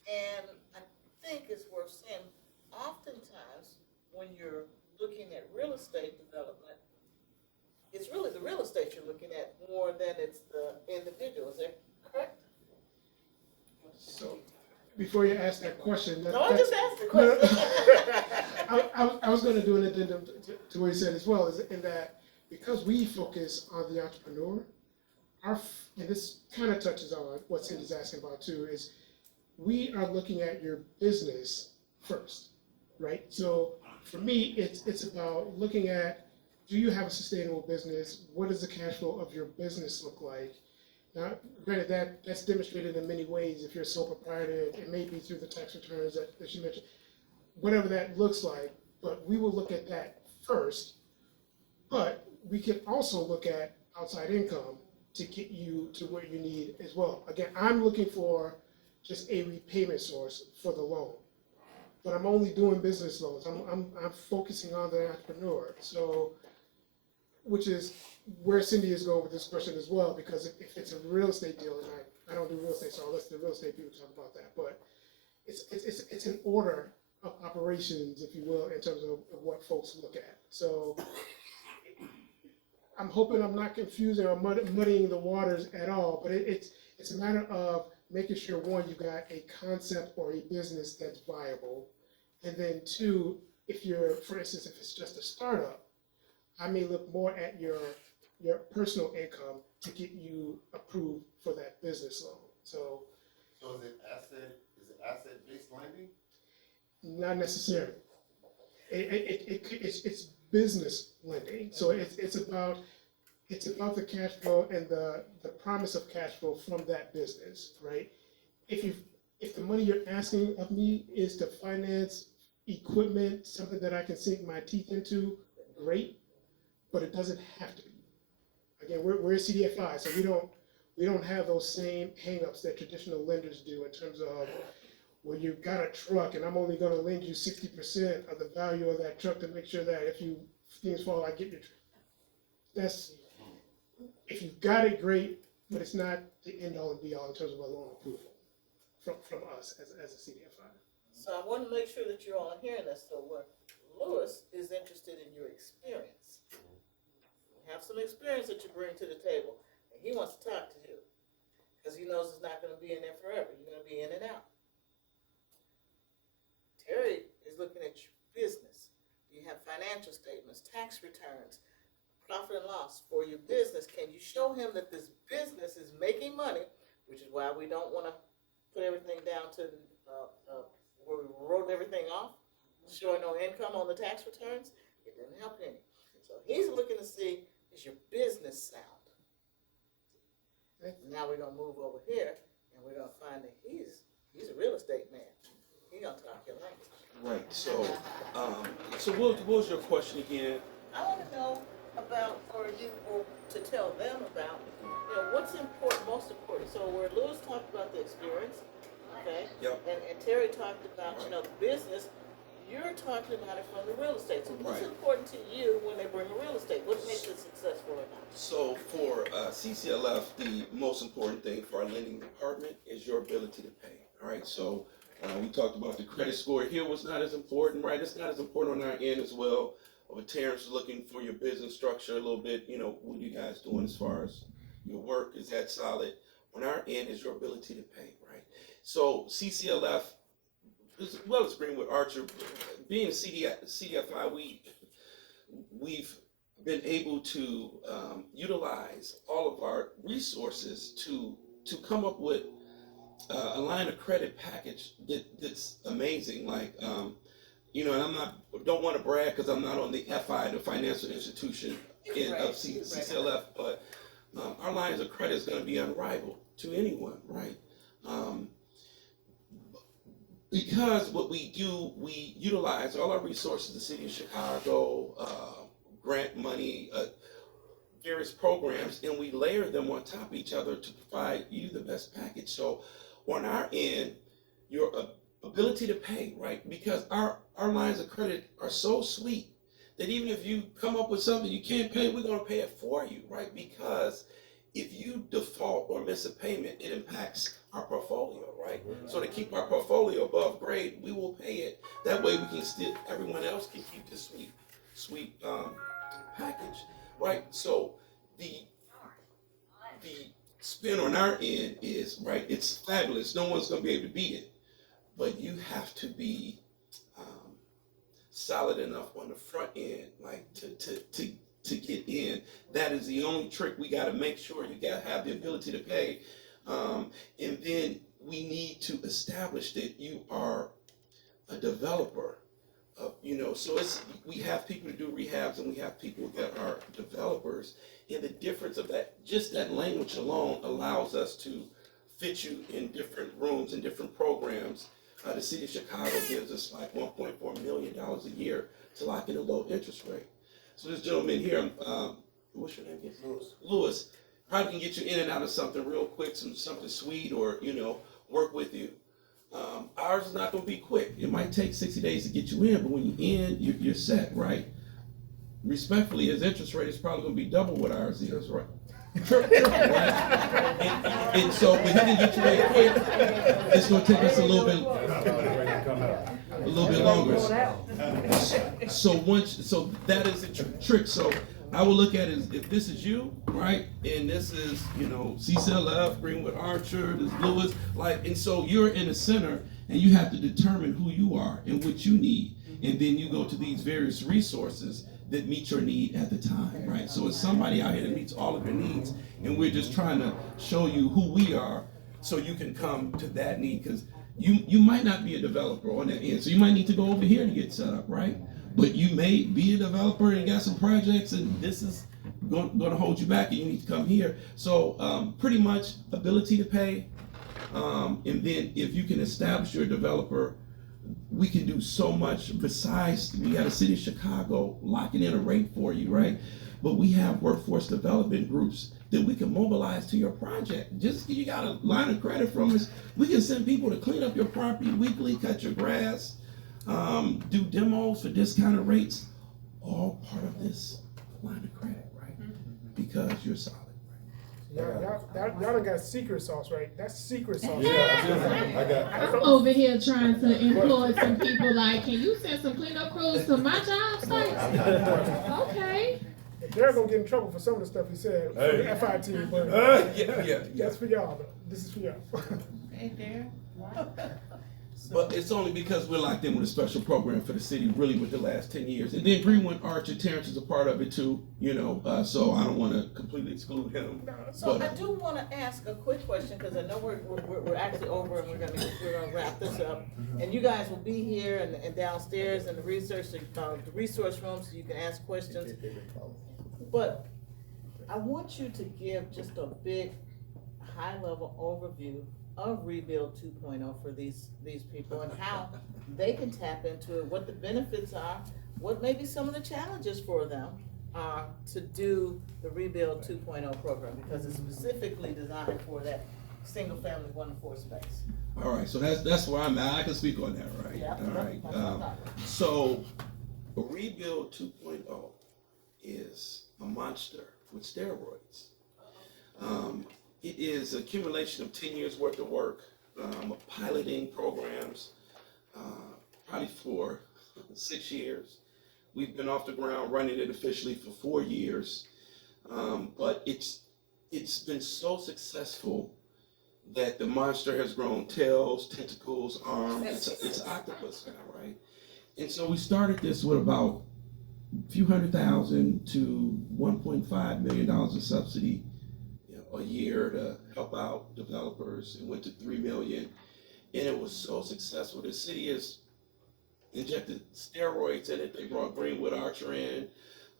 And I think it's worth saying, oftentimes when you're looking at real estate development, it's really the real estate you're looking at more than it's the individual. Is that correct? So, before you ask that question. No, I just asked the question. I was going to do an addendum to what you said as well, is in that because we focus on the entrepreneur, and this kind of touches on what Cindy's asking about too, is we are looking at your business first, right? So for me, it's about looking at, do you have a sustainable business? What does the cash flow of your business look like? Now, granted, that's demonstrated in many ways. If you're a sole proprietor, it may be through the tax returns that you mentioned, whatever that looks like, but we will look at that first. But we can also look at outside income to get you to where you need as well. Again, I'm looking for just a repayment source for the loan, but I'm only doing business loans. I'm focusing on the entrepreneur. So, which is where Cindy is going with this question as well, because if it's a real estate deal, and I don't do real estate, so I'll let the real estate people talk about that. But it's an order of operations, if you will, in terms of what folks look at. So I'm hoping I'm not confusing or muddying the waters at all, but it's a matter of making sure, one, you've got a concept or a business that's viable, and then two, if you're, for instance, if it's just a startup, I may look more at your personal income to get you approved for that business loan. So is it asset-based lending? not necessarily. It's business lending. So it's about the cash flow and the promise of cash flow from that business, right? If the money you're asking of me is to finance equipment, something that I can sink my teeth into, great, but it doesn't have to be. Again, we're a CDFI, so we don't have those same hangups that traditional lenders do in terms of, well, you've got a truck and I'm only going to lend you 60% of the value of that truck to make sure that if you things fall like get your tree. That's, if you've got it, great, but it's not the end all and be all in terms of a loan approval from us as a CDFI. So I want to make sure that you're all hearing this, so where Lewis is interested in your experience. You have some experience that you bring to the table, and he wants to talk to you, because he knows it's not gonna be in there forever, you're gonna be in and out. Terry is looking at your business. You have financial statements, tax returns, profit and loss for your business. Can you show him that this business is making money, which is why we don't wanna put everything down to, where we wrote everything off, showing no income on the tax returns? It didn't help any. So he's looking to see, is your business sound? Now we're gonna move over here, and we're gonna find that he's a real estate man. He gonna talk your language. Right. So, what was your question again? I wanna know about, or you, or to tell them about, what's important, most important. So where Lewis talked about the experience, okay? Yep. And Terry talked about, the business, you're talking about it from the real estate. So what's Right. important to you when they bring a real estate? What makes it successful or not? So for CCLF, the most important thing for our lending department is your ability to pay. All right. So we talked about the credit score here was not as important, right? It's not as important on our end as well. But Terrence is looking for your business structure a little bit. What are you guys doing as far as your work? Is that solid? On our end is your ability to pay, right? So CCLF, as well as Greenwood Archer, being a CDFI, we've been able to utilize all of our resources to come up with a line of credit package that's amazing. Like, and don't want to brag because I'm not on the FI, the financial institution of CCLF, but our lines of credit is going to be unrivaled to anyone, right? Because what we do, we utilize all our resources, the city of Chicago, grant money, various programs, and we layer them on top of each other to provide you the best package. So on our end, your ability to pay, right? Because our lines of credit are so sweet that even if you come up with something you can't pay, we're gonna pay it for you, right? Because if you default or miss a payment, it impacts our portfolio, right? So to keep our portfolio above grade, we will pay it. That way we can still, everyone else can keep this sweet package, right? So the spin on our end is, right, it's fabulous. No one's gonna be able to beat it, but you have to be solid enough on the front end, like to get in. That is the only trick. We got to make sure you got to have the ability to pay, and then we need to establish that you are a developer. So we have people to do rehabs and we have people that are developers, and the difference of that, just that language alone allows us to fit you in different rooms and different programs. The city of Chicago gives us like $1.4 million a year to lock in a low interest rate. So this gentleman here, what's your name again? Lewis, probably can get you in and out of something real quick, something sweet, or work with you. Ours is not going to be quick. It might take 60 days to get you in, but when you're in, you're set, right? Respectfully, his interest rate is probably going to be double what ours is, right? Right? And so, but he can get you in quick. It's going to take us a little bit longer. So that is the trick. So I will look at it as if this is you, right? And this is, CCLF, Greenwood Archer, this Lewis, and so you're in the center and you have to determine who you are and what you need. And then you go to these various resources that meet your need at the time, right? So it's somebody out here that meets all of your needs, and we're just trying to show you who we are so you can come to that need, because you might not be a developer on that end, so you might need to go over here to get set up, right? But you may be a developer and got some projects, and this is going to hold you back, and you need to come here. So pretty much ability to pay, and then if you can establish your developer, we can do so much. Besides, we got a city of Chicago locking in a rate for you, right? But we have workforce development groups that we can mobilize to your project. Just you got a line of credit from us, we can send people to clean up your property weekly, cut your grass, do demos for discounted rates, all part of this line of credit, right? Because you're solid. Y'all done got secret sauce, right? That's secret sauce. I'm over here trying to employ some people like, can you send some cleanup crews to my job site? Okay. They're gonna get in trouble for some of the stuff he said for the FIT, but that's for y'all though. This is for y'all. Hey, there. But it's only because we're locked in with a special program for the city, really, with the last 10 years. And then Greenwood Archer Terrence is a part of it too, so I don't want to completely exclude him. So I do want to ask a quick question, because I know we're actually over and we're gonna wrap this up. And you guys will be here and downstairs in the resource room, so you can ask questions. But I want you to give just a big high-level overview of Rebuild 2.0 for these people and how they can tap into it, what the benefits are, what may be some of the challenges for them to do the Rebuild 2.0 program, because it's specifically designed for that single-family 1-4 space. All right, so that's where I'm at. I can speak on that, right? Yeah, all right. So Rebuild 2.0 is a monster with steroids. It is an accumulation of 10 years worth of work, of piloting programs, probably for 6 years. We've been off the ground running it officially for 4 years, but it's been so successful that the monster has grown tails, tentacles, arms. It's an octopus now, right? And so we started this with about a few $100,000 to $1.5 million in subsidy a year to help out developers. It went to $3 million, and it was so successful. The city has injected steroids in it. They brought Greenwood Archer in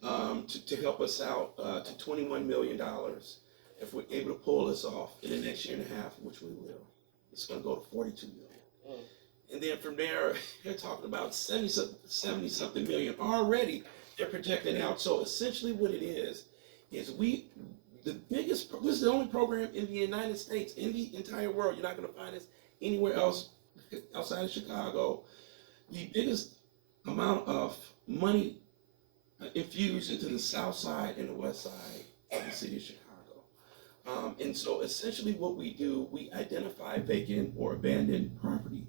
to help us out to $21 million. If we're able to pull this off in the next year and a half, which we will, it's going to go to $42 million. And then from there, they're talking about 70-something million already. They're projecting out. So essentially, what it is this is the only program in the United States, in the entire world. You're not going to find this anywhere else outside of Chicago. The biggest amount of money infused into the south side and the west side of the city of Chicago. And so essentially what we do, we identify vacant or abandoned property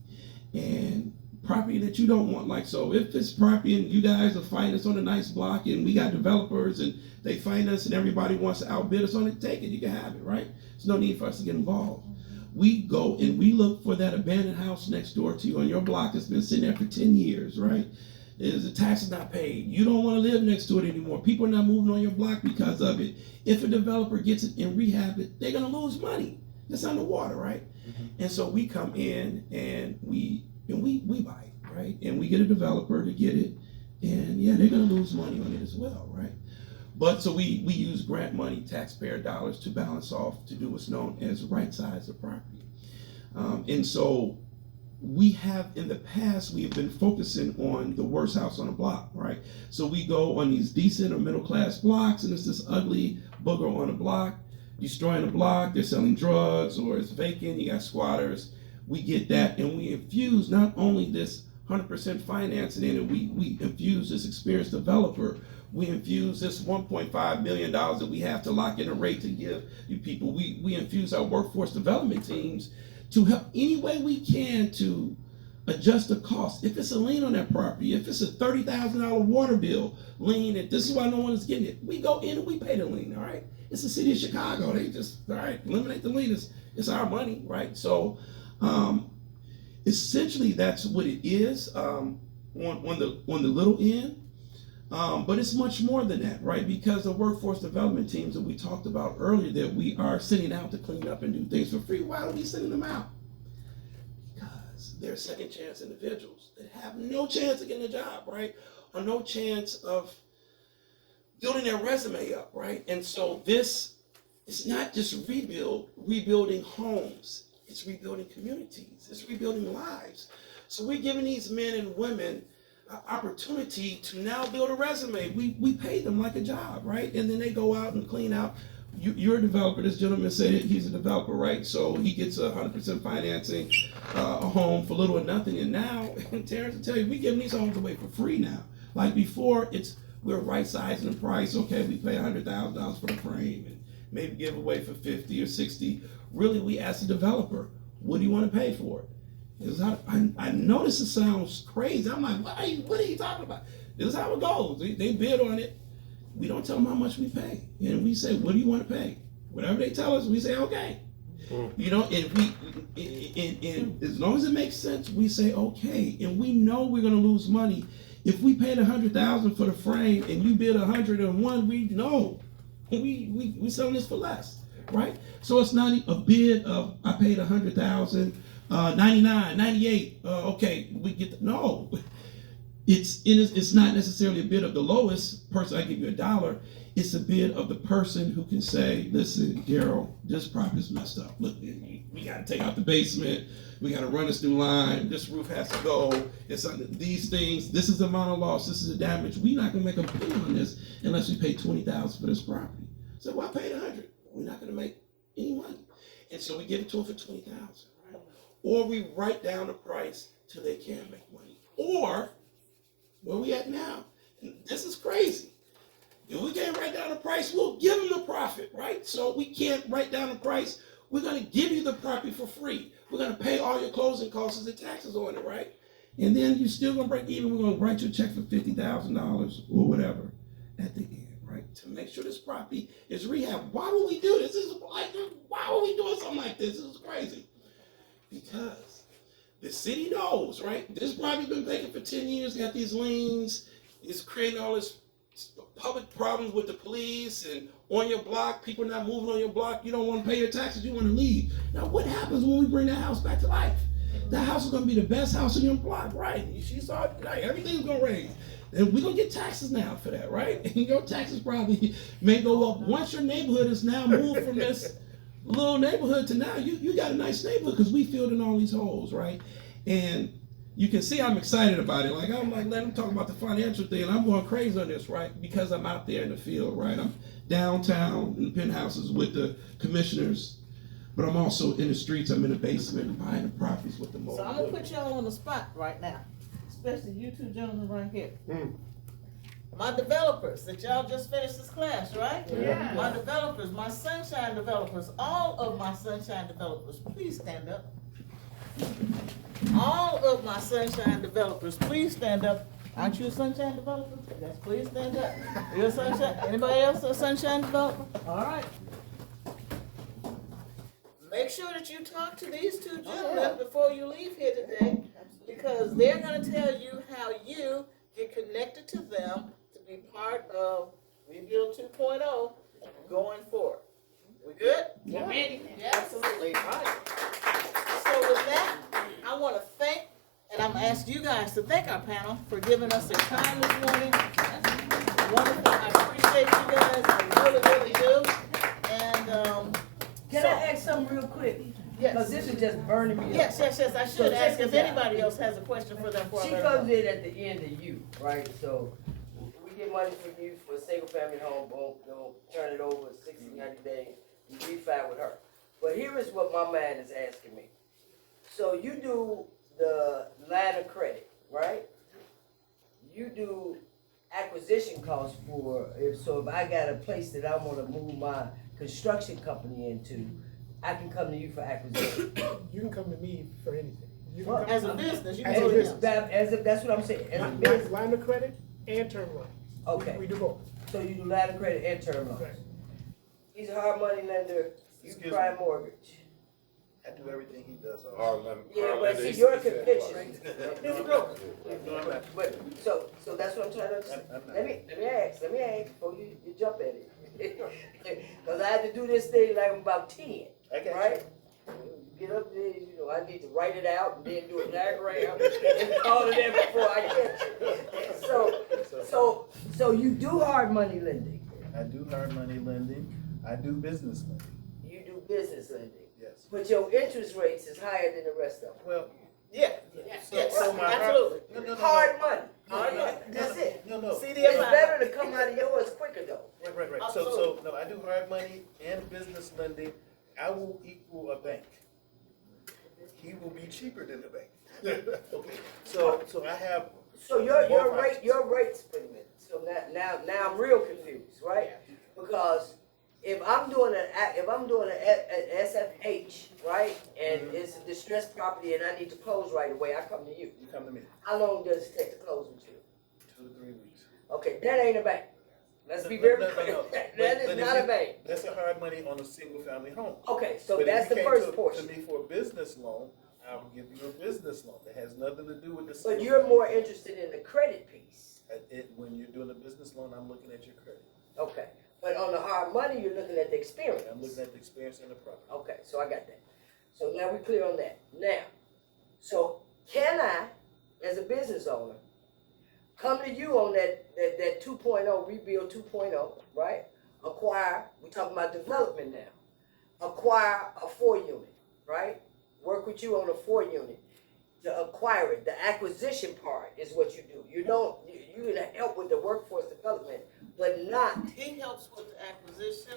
and property that you don't want. Like, so if it's property and you guys are fighting us on a nice block and we got developers and they find us and everybody wants to outbid us on it, take it, you can have it, right? There's no need for us to get involved. We go and we look for that abandoned house next door to you on your block that's been sitting there for 10 years, right? The tax is not paid. You don't want to live next to it anymore. People are not moving on your block because of it. If a developer gets it and rehab it, they're going to lose money. It's underwater, right? Mm-hmm. And so we come in and we buy it, right? And we get a developer to get it, and yeah, they're going to lose money on it as well, right? But so we use grant money, taxpayer dollars to balance off to do what's known as right size of property. And so we have in the past, we have been focusing on the worst house on the block, right? So we go on these decent or middle class blocks, and it's this ugly booger on the block, destroying the block, they're selling drugs, or it's vacant, you got squatters. We get that, and we infuse not only this 100% financing in it, we infuse this experienced developer. We infuse this $1.5 million that we have to lock in a rate to give you people. We infuse our workforce development teams to help any way we can to adjust the cost. If it's a lien on that property, if it's a $30,000 water bill lien, and this is why no one is getting it, we go in and we pay the lien, all right? It's the city of Chicago. They just, all right, eliminate the lien. It's our money, right? So essentially that's what it is on the little end. But it's much more than that, right? Because the workforce development teams that we talked about earlier that we are sending out to clean up and do things for free, why are we sending them out? Because they're second chance individuals that have no chance of getting a job, right? Or no chance of building their resume up, right? And so this is not just rebuilding homes. It's rebuilding communities. It's rebuilding lives. So we're giving these men and women opportunity to now build a resume. We pay them like a job, right? And then they go out and clean out. You're a developer. This gentleman said he's a developer, right? So he gets 100% financing, a home for little or nothing. And now, Terrence will tell you, we give these homes away for free now. Like before, it's we're right sizing the price. Okay, we pay $100,000 for the frame and maybe give away for 50 or 60. Really, we ask the developer, what do you want to pay for it? I notice it sounds crazy. I'm like, what are you talking about? This is how it goes. They bid on it. We don't tell them how much we pay. And we say, what do you want to pay? Whatever they tell us, we say, okay. You know, and as long as it makes sense, we say, okay. And we know we're going to lose money. If we paid $100,000 for the frame and you bid 101, we know we selling this for less, right? So it's not a bid of I paid 100,000, 99, 98. Okay, we get no. It's not necessarily a bid of the lowest person. I give you $1. It's a bid of the person who can say, listen, Daryl, this property's messed up. Look, we got to take out the basement. We got to run this new line. This roof has to go. It's under these things. This is the amount of loss. This is the damage. We're not going to make a bid on this unless we pay $20,000 for this property. So I paid $100. We're not going to make any money. And so we give it to them for $20,000, right? Or we write down the price till they can't make money. Or where we at now? And this is crazy. If we can't write down the price, we'll give them the profit, right? So we can't write down the price. We're going to give you the property for free. We're going to pay all your closing costs and taxes on it, right? And then you're still going to break even. We're going to write you a check for $50,000 or whatever at the end, right? To make sure this property is rehab. Why would we do this? Why are we doing something like this? This is crazy. Because the city knows, right? This property's been vacant for 10 years, got these liens, it's creating all this public problems with the police and on your block, people not moving on your block, you don't want to pay your taxes, you want to leave. Now what happens when we bring that house back to life? That house is going to be the best house in your block, right? She saw it tonight, everything's going to raise. And we're going to get taxes now for that, right? And your taxes probably may go up. Once your neighborhood is now moved from this little neighborhood to now, you got a nice neighborhood because we filled in all these holes, right? And you can see I'm excited about it. I'm like, let them talk about the financial thing, and I'm going crazy on this, right? Because I'm out there in the field, right? I'm downtown in the penthouses with the commissioners, but I'm also in the streets. I'm in the basement buying the properties with the mobile. So I'm gonna put y'all on the spot right now, especially you two gentlemen right here. My developers, that y'all just finished this class, right? Yeah. My developers, my sunshine developers, all of my sunshine developers, please stand up. All of my sunshine developers, please stand up. Aren't you a sunshine developer? Yes, please stand up. You're a sunshine, anybody else a sunshine developer? All right. Make sure that you talk to these two gentlemen before you leave here today, because they're gonna tell you how you get connected to them to be part of Rebuild 2.0 going forward. We good? You ready? Yeah, absolutely. All right. So with that, I want to thank, and I'm gonna ask you guys to thank our panel for giving us their time this morning. Wonderful. I appreciate you guys. I really, really do. And Can I ask something real quick? Yes. Because this is just burning me up. Yes. I So should ask check if this out. anybody else has a question for them. She comes in at the end of you, right? So we get money from you for a single family home, boom, turn it over 60, 90 days, we refi with her. But here is what my man is asking me. So you do the line of credit, right? You do acquisition costs for, if I got a place that I want to move my construction company into, I can come to you for acquisition. You can come to me for anything. You can Well, come As to a me. business, you As can a go to business. them. That's what I'm saying. As a business. Line of credit and term loan. Okay. We do both. So you do line of credit and term loans. Right. He's a hard money lender, you prime mortgage. I do everything he does. Yeah, but see, your conviction. He's a broker. But, so that's what I'm trying to understand. Let me ask before you jump at it. Cause I had to do this thing like I'm about 10, right? Get up there, I need to write it out and then do a diagram and call it in before I get you. So you do hard money lending. I do hard money lending. I do business lending. You do business lending. Yes. But your interest rates is higher than the rest of them. Well, Yeah. yes, Absolutely. Hard money. Hard money. That's it. No. It's CDFI. better to come out of yours quicker though. Right. So no, I do hard money and business lending. I will equal a bank. He will be cheaper than the bank. Okay. So I have. So your both rate, options. your rates, wait a minute. So now property and I need to close right away, I come to you. You come to me, How long does it take to close with you? 2 to 3 weeks. Okay, that ain't a bank. Let's be No, very no, no, clear. no. That But is if not a you- bank. That's a hard money on a single family home. Okay, so But if that's you the came first to portion. me for a business loan, I will give you a business loan. That has nothing to do with the. But you're more interested in the credit piece. When you're doing a business loan, I'm looking at your credit. Okay, but on the hard money, you're looking at the experience. I'm looking at the experience and the property. Okay, so I got that. So now we're clear on that. Now, so can I, as a business owner, come to you on that 2.0, rebuild 2.0, right? Acquire, we're talking about development now. Acquire a 4-unit, right? Work with you on a 4-unit to acquire it. The acquisition part is what you do. You're gonna help with the workforce development, but not. He helps with the acquisition,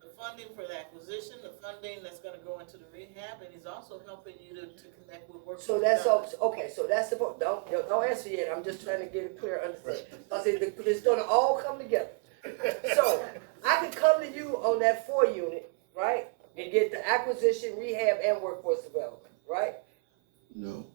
the funding for the acquisition, the funding that's gonna go into the rehab, and he's also helping you to connect with workforce. So that's all, development. okay, so that's the, don't answer yet, I'm just trying to get a clear understanding. Cause it's gonna all come together. So, I can come to you on that 4-unit, right? And get the acquisition, rehab, and workforce development, right? No.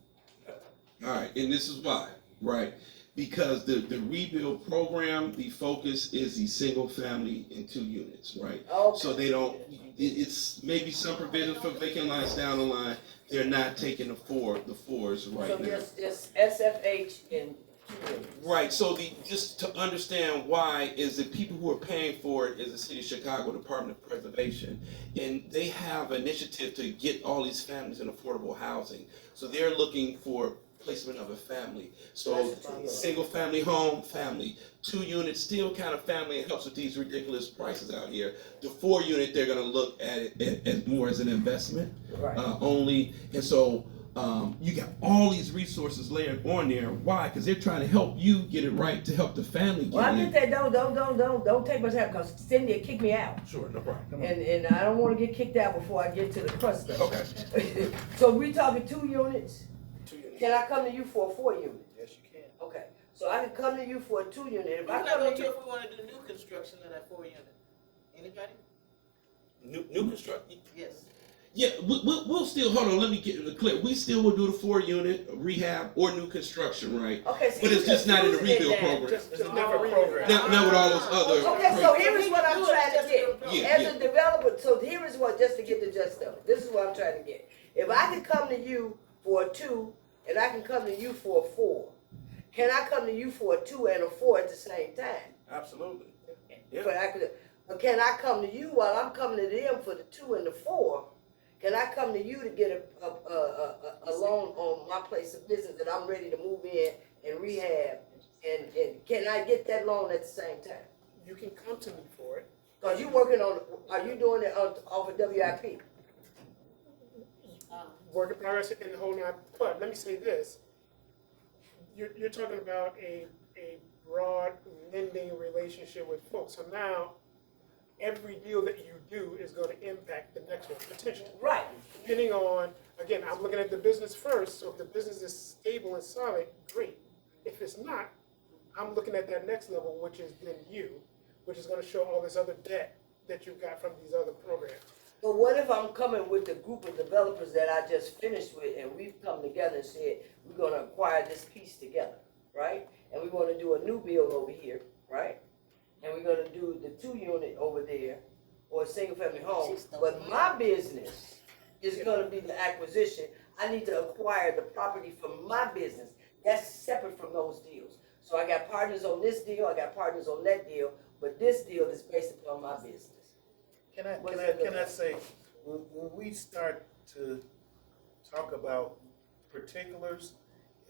All right, and this is why, right? Because the rebuild program, the focus is the single family in 2 units, right? Okay. So they don't, it's maybe some provision for vacant lines down the line. They're not taking the fours right So now. just SFH and 2 units. Right, so just to understand why is the people who are paying for it is the City of Chicago Department of Preservation. And they have an initiative to get all these families in affordable housing. So they're looking for placement of a family. So single family home, family. 2 units, still kind of family. It helps with these ridiculous prices out here. The 4-unit, they're gonna look at it as more as an investment only. And so you got all these resources layered on there. Why? Because they're trying to help you get it right to help the family get Well, I in. get that, don't take much time, cause Cindy will kick me out. Sure, no problem. Come on. And I don't wanna get kicked out before I get to the crust stuff. Okay. So we talking 2 units? 2 units. Can I come to you for a 4-unit? Yes, you can. Okay, so I can come to you for a 2-unit. If We're I not come gonna to do you, if we wanna do new construction of that 4-unit. Anybody? New construction. Yes. Yeah, we'll still, hold on, let me get it clear. We still will do the 4-unit rehab or new construction, right? okay, see, But it's just not in the confusing rebuild that. program. It's a different program. Not with all those other. Okay, so here is what I'm trying to get. Yeah, As yeah. a developer, so here is what, just to get the gist of it, this is what I'm trying to get. If I can come to you for a 2, and I can come to you for a 4, can I come to you for a 2 and a 4 at the same time? Absolutely. Yeah. But can I come to you while I'm coming to them for the 2 and the 4? Can I come to you to get a loan on my place of business that I'm ready to move in and rehab? And can I get that loan at the same time? You can come to me for it. Cause you working on, are you doing it off of WIP? Work in progress in the whole 9. But let me say this. You're talking about a broad lending relationship with folks. So now, every deal that you do is going to impact the next one, potentially. Right. Depending on, again, I'm looking at the business first, so if the business is stable and solid, great. If it's not, I'm looking at that next level, which is then you, which is going to show all this other debt that you've got from these other programs. But what if I'm coming with the group of developers that I just finished with, and we've come together and said, we're gonna acquire this piece together, right? And we're gonna do a new build over here, right? And we're gonna do the 2-unit over there, or a single-family home. But my business is gonna be the acquisition. I need to acquire the property from my business. That's separate from those deals. So I got partners on this deal, I got partners on that deal, but this deal is based upon my business. Can I say, when we start to talk about particulars,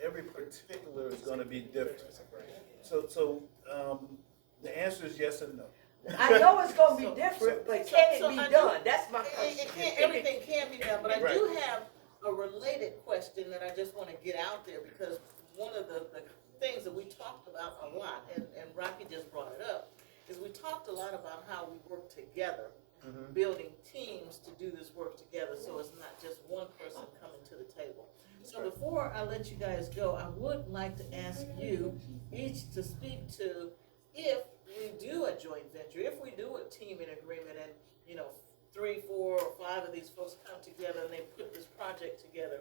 every particular is gonna be different. So, the answer is yes and no. I know it's gonna be different, but can it be done? That's my It question. can't, everything can be done, but I Right. do have a related question that I just wanna get out there, because one of the things that we talked about a lot, and Rocky just brought it up, is we talked a lot about how we work together, building teams to do this work together, so it's not just one person coming to the table. So before I let you guys go, I would like to ask you each to speak to, if we do a joint venture, if we do a teaming agreement, and, 3, 4, or 5 of these folks come together and they put this project together,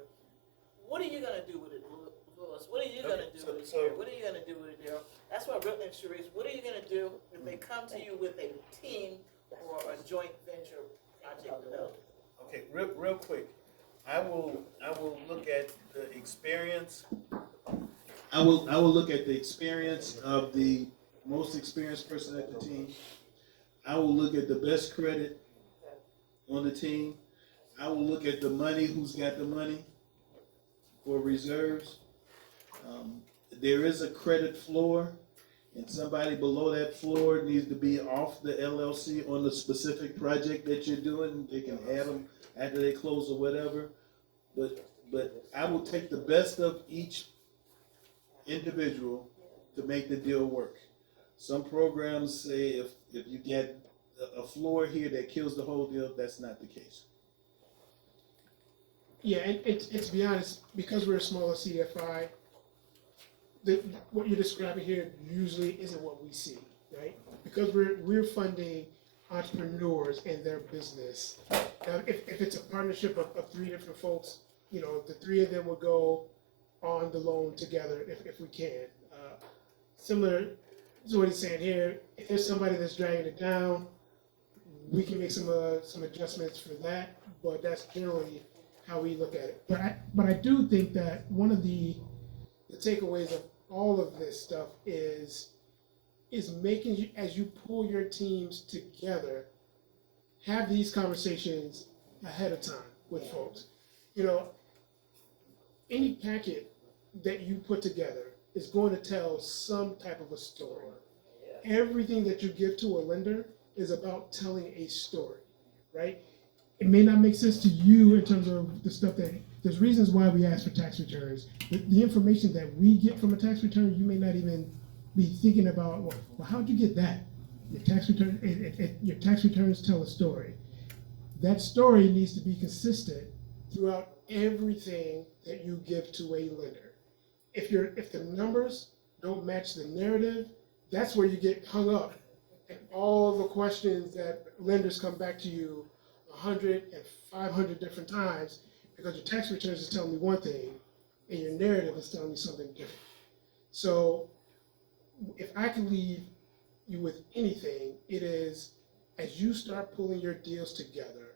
What are you gonna do with it, Louis? What are you gonna do with it, so- Jerry? What are you gonna do with it, Daryl? That's what I'm interested in. What are you gonna do if they come to you with a team or a joint venture project development? Okay, real quick. I will look at the experience. I will look at the experience of the most experienced person at the team. I will look at the best credit on the team. I will look at the money, who's got the money for reserves. There is a credit floor, and somebody below that floor needs to be off the LLC on the specific project that you're doing. They can add them after they close or whatever. But I will take the best of each individual to make the deal work. Some programs say if you get a floor here that kills the whole deal, that's not the case. Yeah, and to be honest, because we're a smaller CFI, what you're describing here usually isn't what we see, right? Because we're funding entrepreneurs and their business. Now, if it's a partnership of 3 different folks, you know, the 3 of them will go on the loan together if we can. Similar to what he's saying here, if there's somebody that's dragging it down, we can make some adjustments for that, but that's generally how we look at it. But I do think that one of the takeaways of all of this stuff is making you, as you pull your teams together, have these conversations ahead of time with folks. You know, any packet that you put together is going to tell some type of a story. Everything that you give to a lender is about telling a story, right? It may not make sense to you in terms of the stuff that, there's reasons why we ask for tax returns. The information that we get from a tax return, you may not even be thinking about, well, how'd you get that? Your tax returns tell a story. That story needs to be consistent throughout everything that you give to a lender. If the numbers don't match the narrative, that's where you get hung up. And all the questions that lenders come back to you 100 and 500 different times because your tax returns is telling me one thing and your narrative is telling me something different. So if I can leave you with anything, it is as you start pulling your deals together,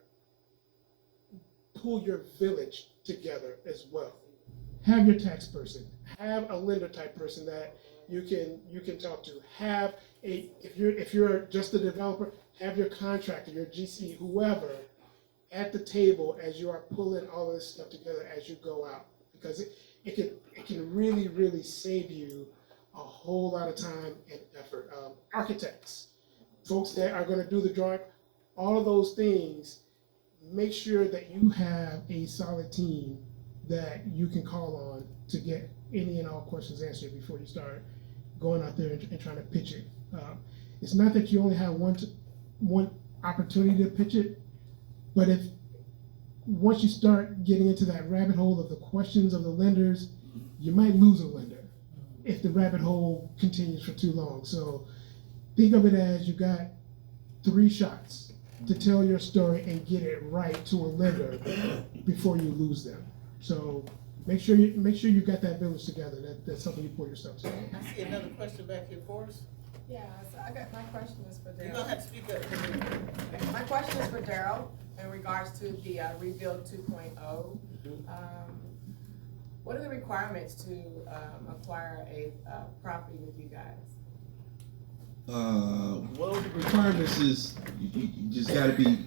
pull your village together as well. Have your tax person, have a lender type person that you can talk to. Have if you're just a developer, have your contractor, your GC, whoever, at the table as you are pulling all of this stuff together as you go out, because it can really, really save you a whole lot of time and effort. Architects, folks that are going to do the drawing, all of those things, make sure that you have a solid team that you can call on to get any and all questions answered before you start going out there and trying to pitch it. It's not that you only have one opportunity to pitch it, but if once you start getting into that rabbit hole of the questions of the lenders, you might lose a lender if the rabbit hole continues for too long. So think of it as you got 3 shots to tell your story and get it right to a lender before you lose them. So make sure you've got that village together. That's something you pull yourself to. I see another question back here for us. Yeah, so my question is for You're Daryl. gonna have to speak up. My question is for Daryl in regards to the Rebuild 2.0. What are the requirements to acquire a property with you guys? Well, the requirements is you just got to be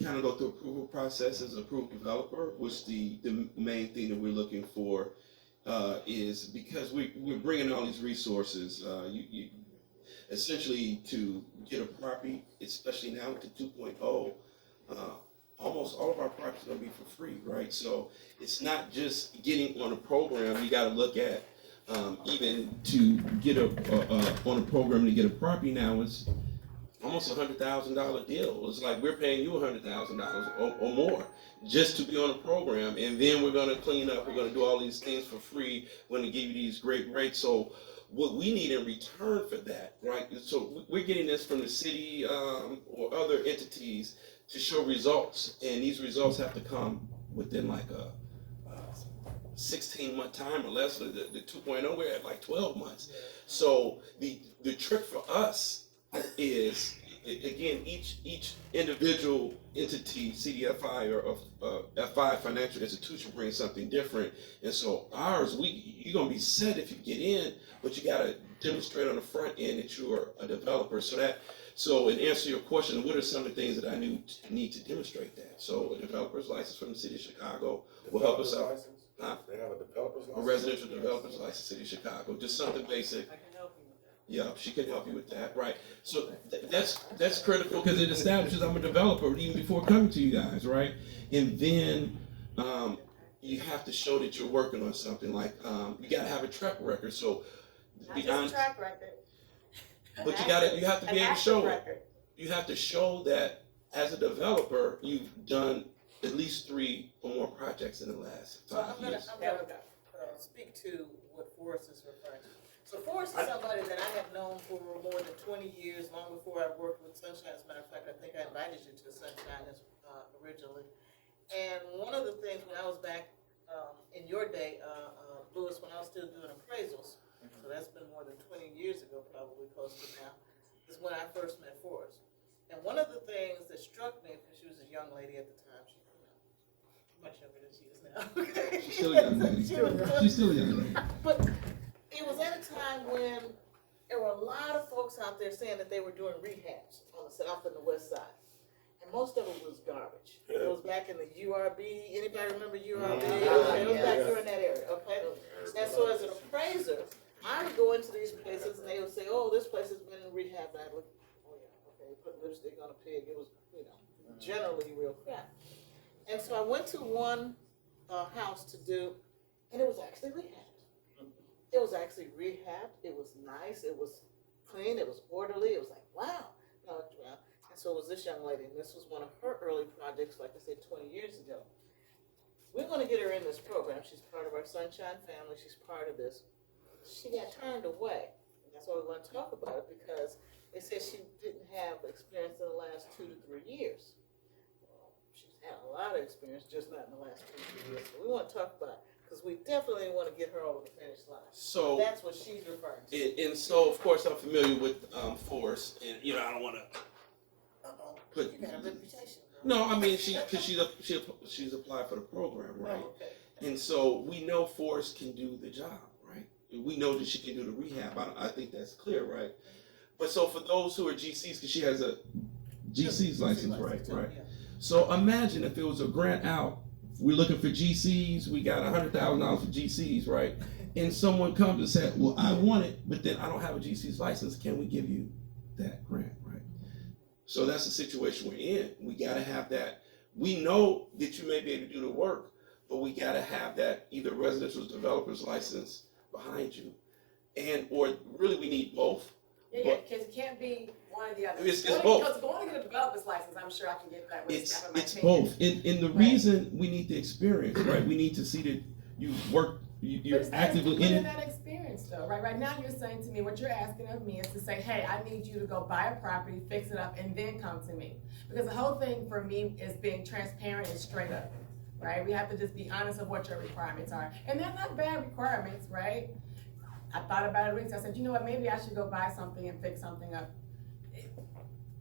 kind of go through approval process as an approved developer, which the main thing that we're looking for is because we're bringing all these resources, you essentially to get a property, especially now with the 2.0, almost all of our properties are going to be for free, right? So it's not just getting on a program. You got to look at even to get on a program to get a property now, it's almost $100,000 deal. It's like we're paying you $100,000 or more just to be on a program, and then we're going to clean up. We're going to do all these things for free. We're going to give you these great rates. So what we need in return for that, right? So we're getting this from the city or other entities to show results, and these results have to come within like 16-month time or less. The 2.0, we're at like 12 months. So the trick for us is, again, each individual entity, CDFI or FI financial institution, brings something different. And so ours, you're gonna be set if you get in, but you gotta demonstrate on the front end that you are a developer. So in answer to your question, what are some of the things that I need to demonstrate that? So a developer's license from the city of Chicago will help us out. Huh? They have a developer's A license? residential developer's license, city of Chicago, just something basic. I can help you with that. Yeah, she can help you with that, right? So that's critical because it establishes I'm a developer even before coming to you guys, right? And then you have to show that you're working on something. Like you gotta have a track record. So Not just a track record. but you have to be able to show it. You have to show that as a developer you've done at least 3 or more projects in the last 5 years. I'm gonna speak to what Forrest is referring to. So Forrest is somebody that I have known for more than 20 years, long before I worked with Sunshine. As a matter of fact, I think I invited you to Sunshine originally. And one of the things when I was back in your day, Louis, when I was still doing appraisals, so that's been more than 20 years ago, probably close to now, is when I first met Forrest. And one of the things that struck me, because she was a young lady at the time, she much younger than she is now. She's still a young lady. She's still a young lady. But it was at a time when there were a lot of folks out there saying that they were doing rehabs on the south and the west side. And most of it was garbage. It was back in the URB. Anybody remember URB? Okay, it was back during that area, okay? And so as an appraiser, I would go into these places and they would say, oh, this place has been in rehab. And I'd look, oh yeah, okay, put lipstick on a pig. It was, generally real crap. And so I went to one house to do, and it was actually rehabbed. It was actually rehabbed. It was nice. It was clean. It was orderly. It was like, wow. And so it was this young lady, and this was one of her early projects, like I said, 20 years ago. We're going to get her in this program. She's part of our Sunshine family. She's part of this. She got turned away. And that's why we want to talk about it, because they said she didn't have experience in the last 2 to 3 years. Had a lot of experience, just not in the last 2 years. So we want to talk about it because we definitely want to get her over the finish line. So that's what she's referring to. And so, of course, I'm familiar with Forrest, and I don't want to put. You got a reputation. No, I mean she's applied for the program, right? Oh, okay. And so we know Forrest can do the job, right? We know that she can do the rehab. I think that's clear, right? But so for those who are GCs, because she has a GC's license, right? Right. So imagine if it was a grant out, we're looking for GCs, we got $100,000 for GCs, right? And someone comes and said, well, I want it, but then I don't have a GC's license. Can we give you that grant, right? So that's the situation we're in. We gotta have that. We know that you may be able to do the work, but we gotta have that either residential developer's license behind you, or really we need both. Yeah, because it can't be one or the other. It's both. Because going to get a developer's license, I'm sure I can get that with It's opinion. both. And the reason we need the experience, right? We need to see that you work, you're actively in it. That experience though, right? Right now you're saying to me, what you're asking of me is to say, hey, I need you to go buy a property, fix it up, and then come to me. Because the whole thing for me is being transparent and straight up, right? We have to just be honest of what your requirements are. And they're not bad requirements, right? I thought about it recently. I said, you know what, maybe I should go buy something and fix something up.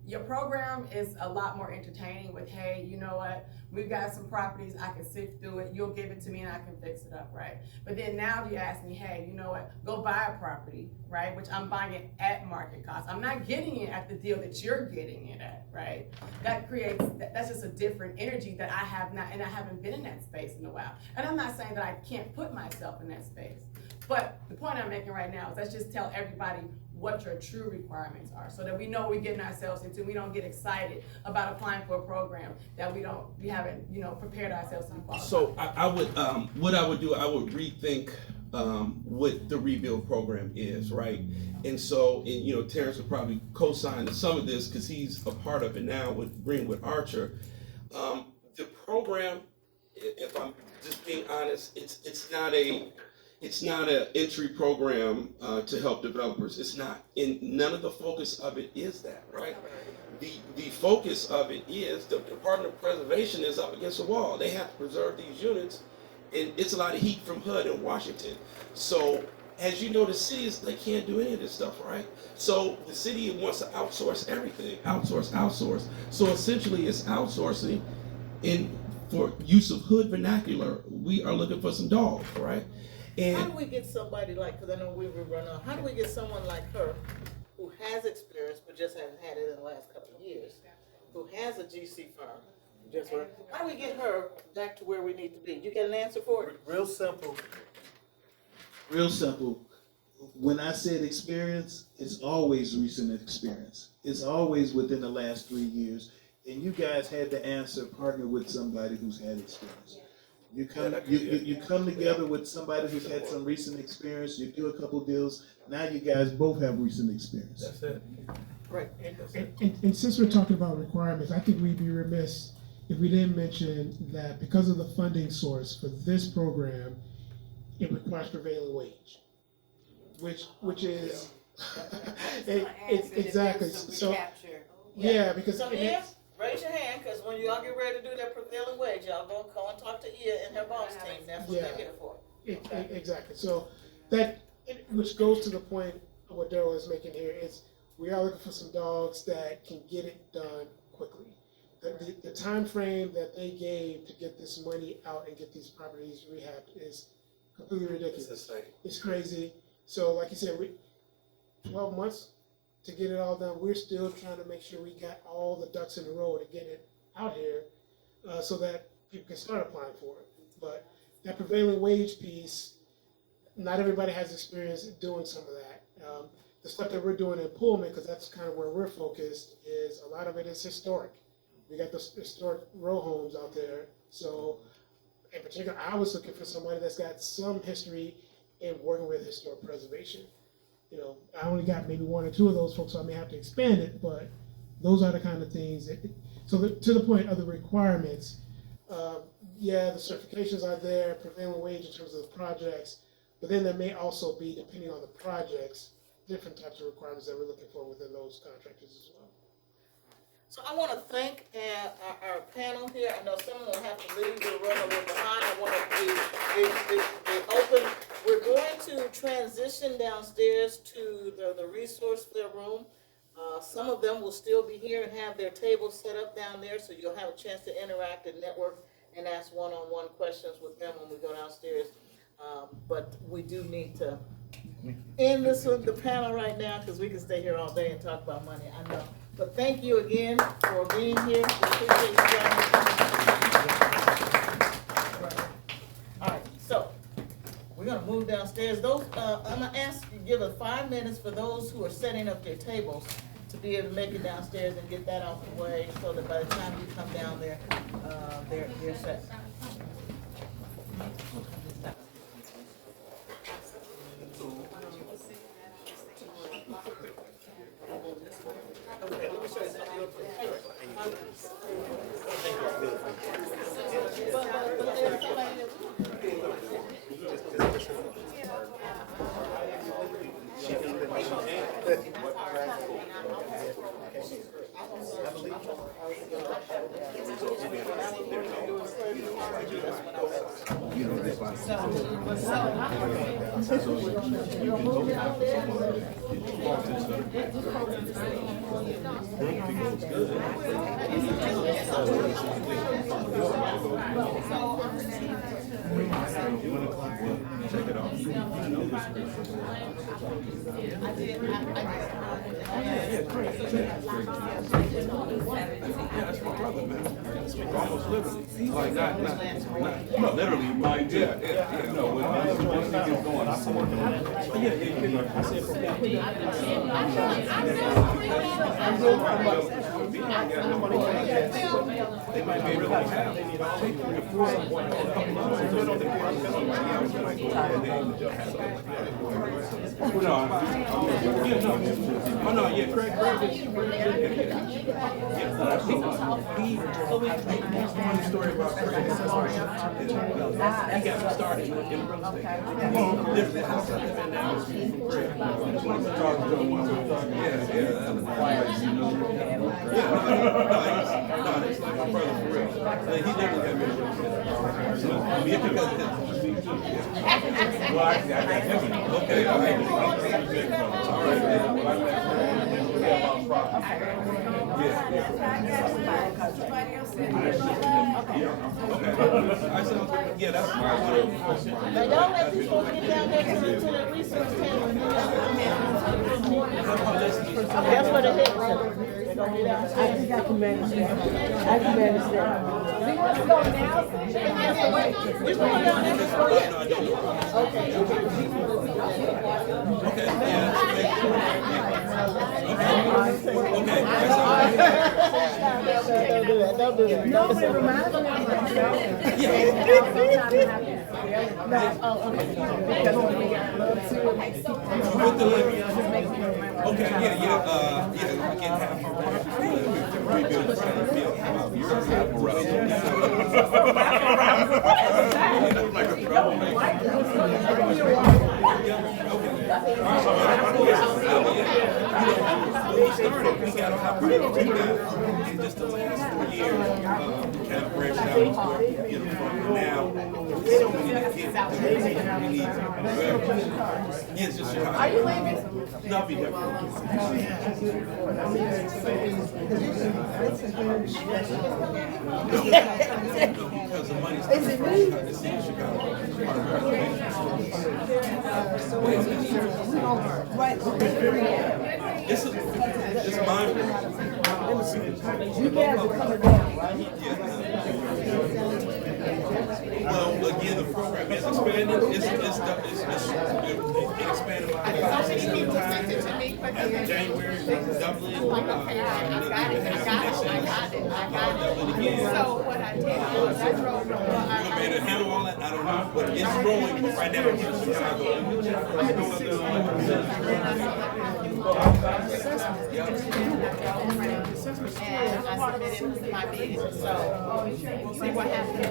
Your program is a lot more entertaining with, hey, you know what, we've got some properties, I can sift through it, you'll give it to me and I can fix it up, right? But then now you ask me, hey, you know what, go buy a property, right? Which I'm buying it at market cost. I'm not getting it at the deal that you're getting it at, right? That creates, that's just a different energy that I have not, and I haven't been in that space in a while. And I'm not saying that I can't put myself in that space. But the point I'm making right now is let's just tell everybody what your true requirements are so that we know what we're getting ourselves into. We don't get excited about applying for a program that we haven't, prepared ourselves to be qualified. So I would, what I would do, I would rethink what the rebuild program is, right? And so, Terrence would probably co-sign some of this because he's a part of it now with Greenwood Archer. The program, if I'm just being honest, it's not an entry program to help developers. It's not. And none of the focus of it is that, right? The focus of it is the Department of Preservation is up against a wall. They have to preserve these units, and it's a lot of heat from HUD in Washington. So as you know, the cities, they can't do any of this stuff, right? So the city wants to outsource everything, outsource. So essentially it's outsourcing in for use of hood vernacular. We are looking for some dogs, right? And How do we get somebody like, because I know we run on, how do we get someone like her who has experience but just hasn't had it in the last couple of years, who has a GC firm, just right? How do we get her back to where we need to be? You got an answer for it? Real simple. Real simple. When I said experience, it's always recent experience. It's always within the last 3 years. And you guys had to answer, partner with somebody who's had experience. You come together with somebody who's had some recent experience, you do a couple deals, now you guys both have recent experience. that's it. Right. And since we're talking about requirements, I think we'd be remiss if we didn't mention that because of the funding source for this program, it requires prevailing wage, which is it's exactly so. Yeah, because So Ia, raise your hand, because when y'all get ready to do that prevailing wage, y'all gonna go and talk to Ia and her boss team. That's what they're here for. Exactly. So which goes to the point of what Daryl is making here is we are looking for some dogs that can get it done quickly. The time frame that they gave to get this money out and get these properties rehabbed is completely ridiculous. It's crazy. So like you said, 12 months to get it all done. We're still trying to make sure we got all the ducks in a row to get it out here so that people can start applying for it. But that prevailing wage piece, not everybody has experience doing some of that. The stuff that we're doing in Pullman, because that's kind of where we're focused, is a lot of it is historic. We got those historic row homes out there. So in particular, I was looking for somebody that's got some history in working with historic preservation. You know, I only got maybe 1 or 2 of those folks, so I may have to expand it, but those are the kind of things that, to the point of the requirements, yeah, the certifications are there, prevailing wage in terms of the projects, but then there may also be, depending on the projects, different types of requirements that we're looking for within those contractors as well. So I want to thank our panel here. I know someone will have to leave. We're running a little behind. I want to be open. We're going to transition downstairs to the resource fair room. Some of them will still be here and have their tables set up down there, so you'll have a chance to interact and network and ask one-on-one questions with them when we go downstairs. But we do need to end this with the panel right now because we can stay here all day and talk about money. I know. But thank you again for being here. We appreciate you guys. All right, so we're gonna move downstairs. Those I'm gonna ask you to give us 5 minutes for those who are setting up their tables to be able to make it downstairs and get that out the way so that by the time you come down there, they're set. That's my brother, man. Almost literally. Like, not literally, but yeah. No, once he gets going, I'm working on it. I said from they might be able to have 2, 3, or 4 a couple Craig funny story about Craig. He got started in real estate. Literally, house I've been now is from Craig. No, it's like my brother for real. He never got me. Well, I got him. Okay, all right. Yeah, that's fine. Now y'all let these folks get down there to the resource center and do that's where the heads are. They're gonna be down. I think I can manage that. I can manage that. We want to go now? We're going down there. Okay. Don't do that. Nobody reminds me of myself. Okay, yeah, we get half our rebuild the center field. How about your apparatus? Like a we started, we got a high priority now. In just the last 4 years, we kind of branched out and started to get them from now. So many kids, we need yeah, it's just Chicago. Are you leaving? No, I'll be there. No, because the money's coming from the city of Chicago. It's mine. You guys are coming down, right? Well, again, the program is expanded. It's expanded by 7 times. As of January, it's doubling. Doubling again. So what I did was I drove You're gonna be able to handle all that? I don't know, but it's growing. But right now, it's in And I submitted my bid, so we'll see what happens.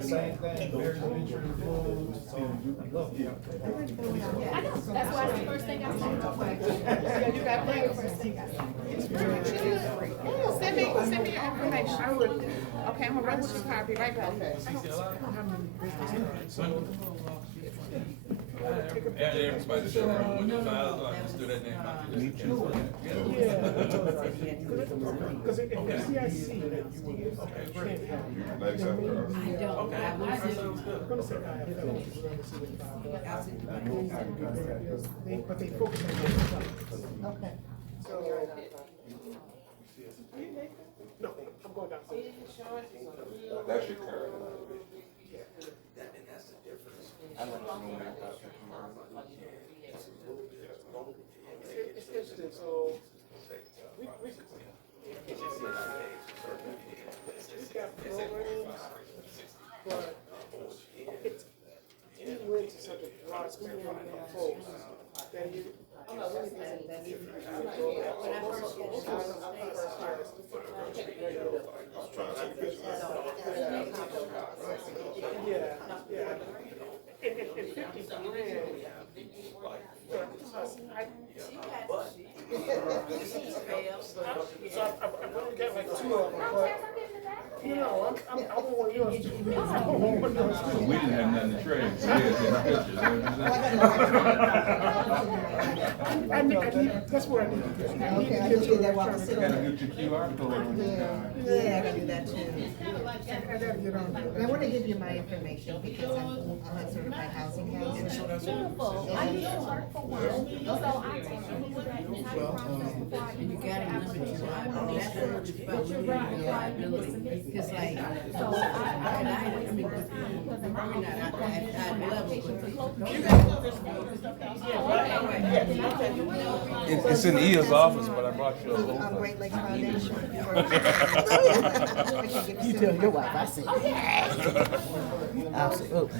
Same thing. That's why the first thing I said. You got to first thing I said. Send me your information. I would. Okay, I'm gonna run with your car. I'll be right back. Everybody's still around with the files. I just do that name. Because in the CIC, but they focus on that. Okay. So, no, I'm going down. That's your current. It's interesting, so we got programs, but it went to such a broad spectrum of folks that you. Yeah. And 50 grand. So I've only got like 2 of them, but you know, I want yours too. We didn't have nothing to trade. So we had pictures. I need, that's where I need to get. I need to get you that while I'm sitting. Gotta get your QR code. Yeah, I can do that too. I gotta get on I there. want to give you my information because I'm a certified housing counselor. Beautiful. I used to work for one, so I take you through that entire process before I even You gotta limit your liability. That's what it's about, But you're limiting right, your right. liability. Cause like, So I mean, we're not at level. It's in Ia's office, but I brought you a little. Great Lakes Foundation. You tell your wife, I see. Absolutely.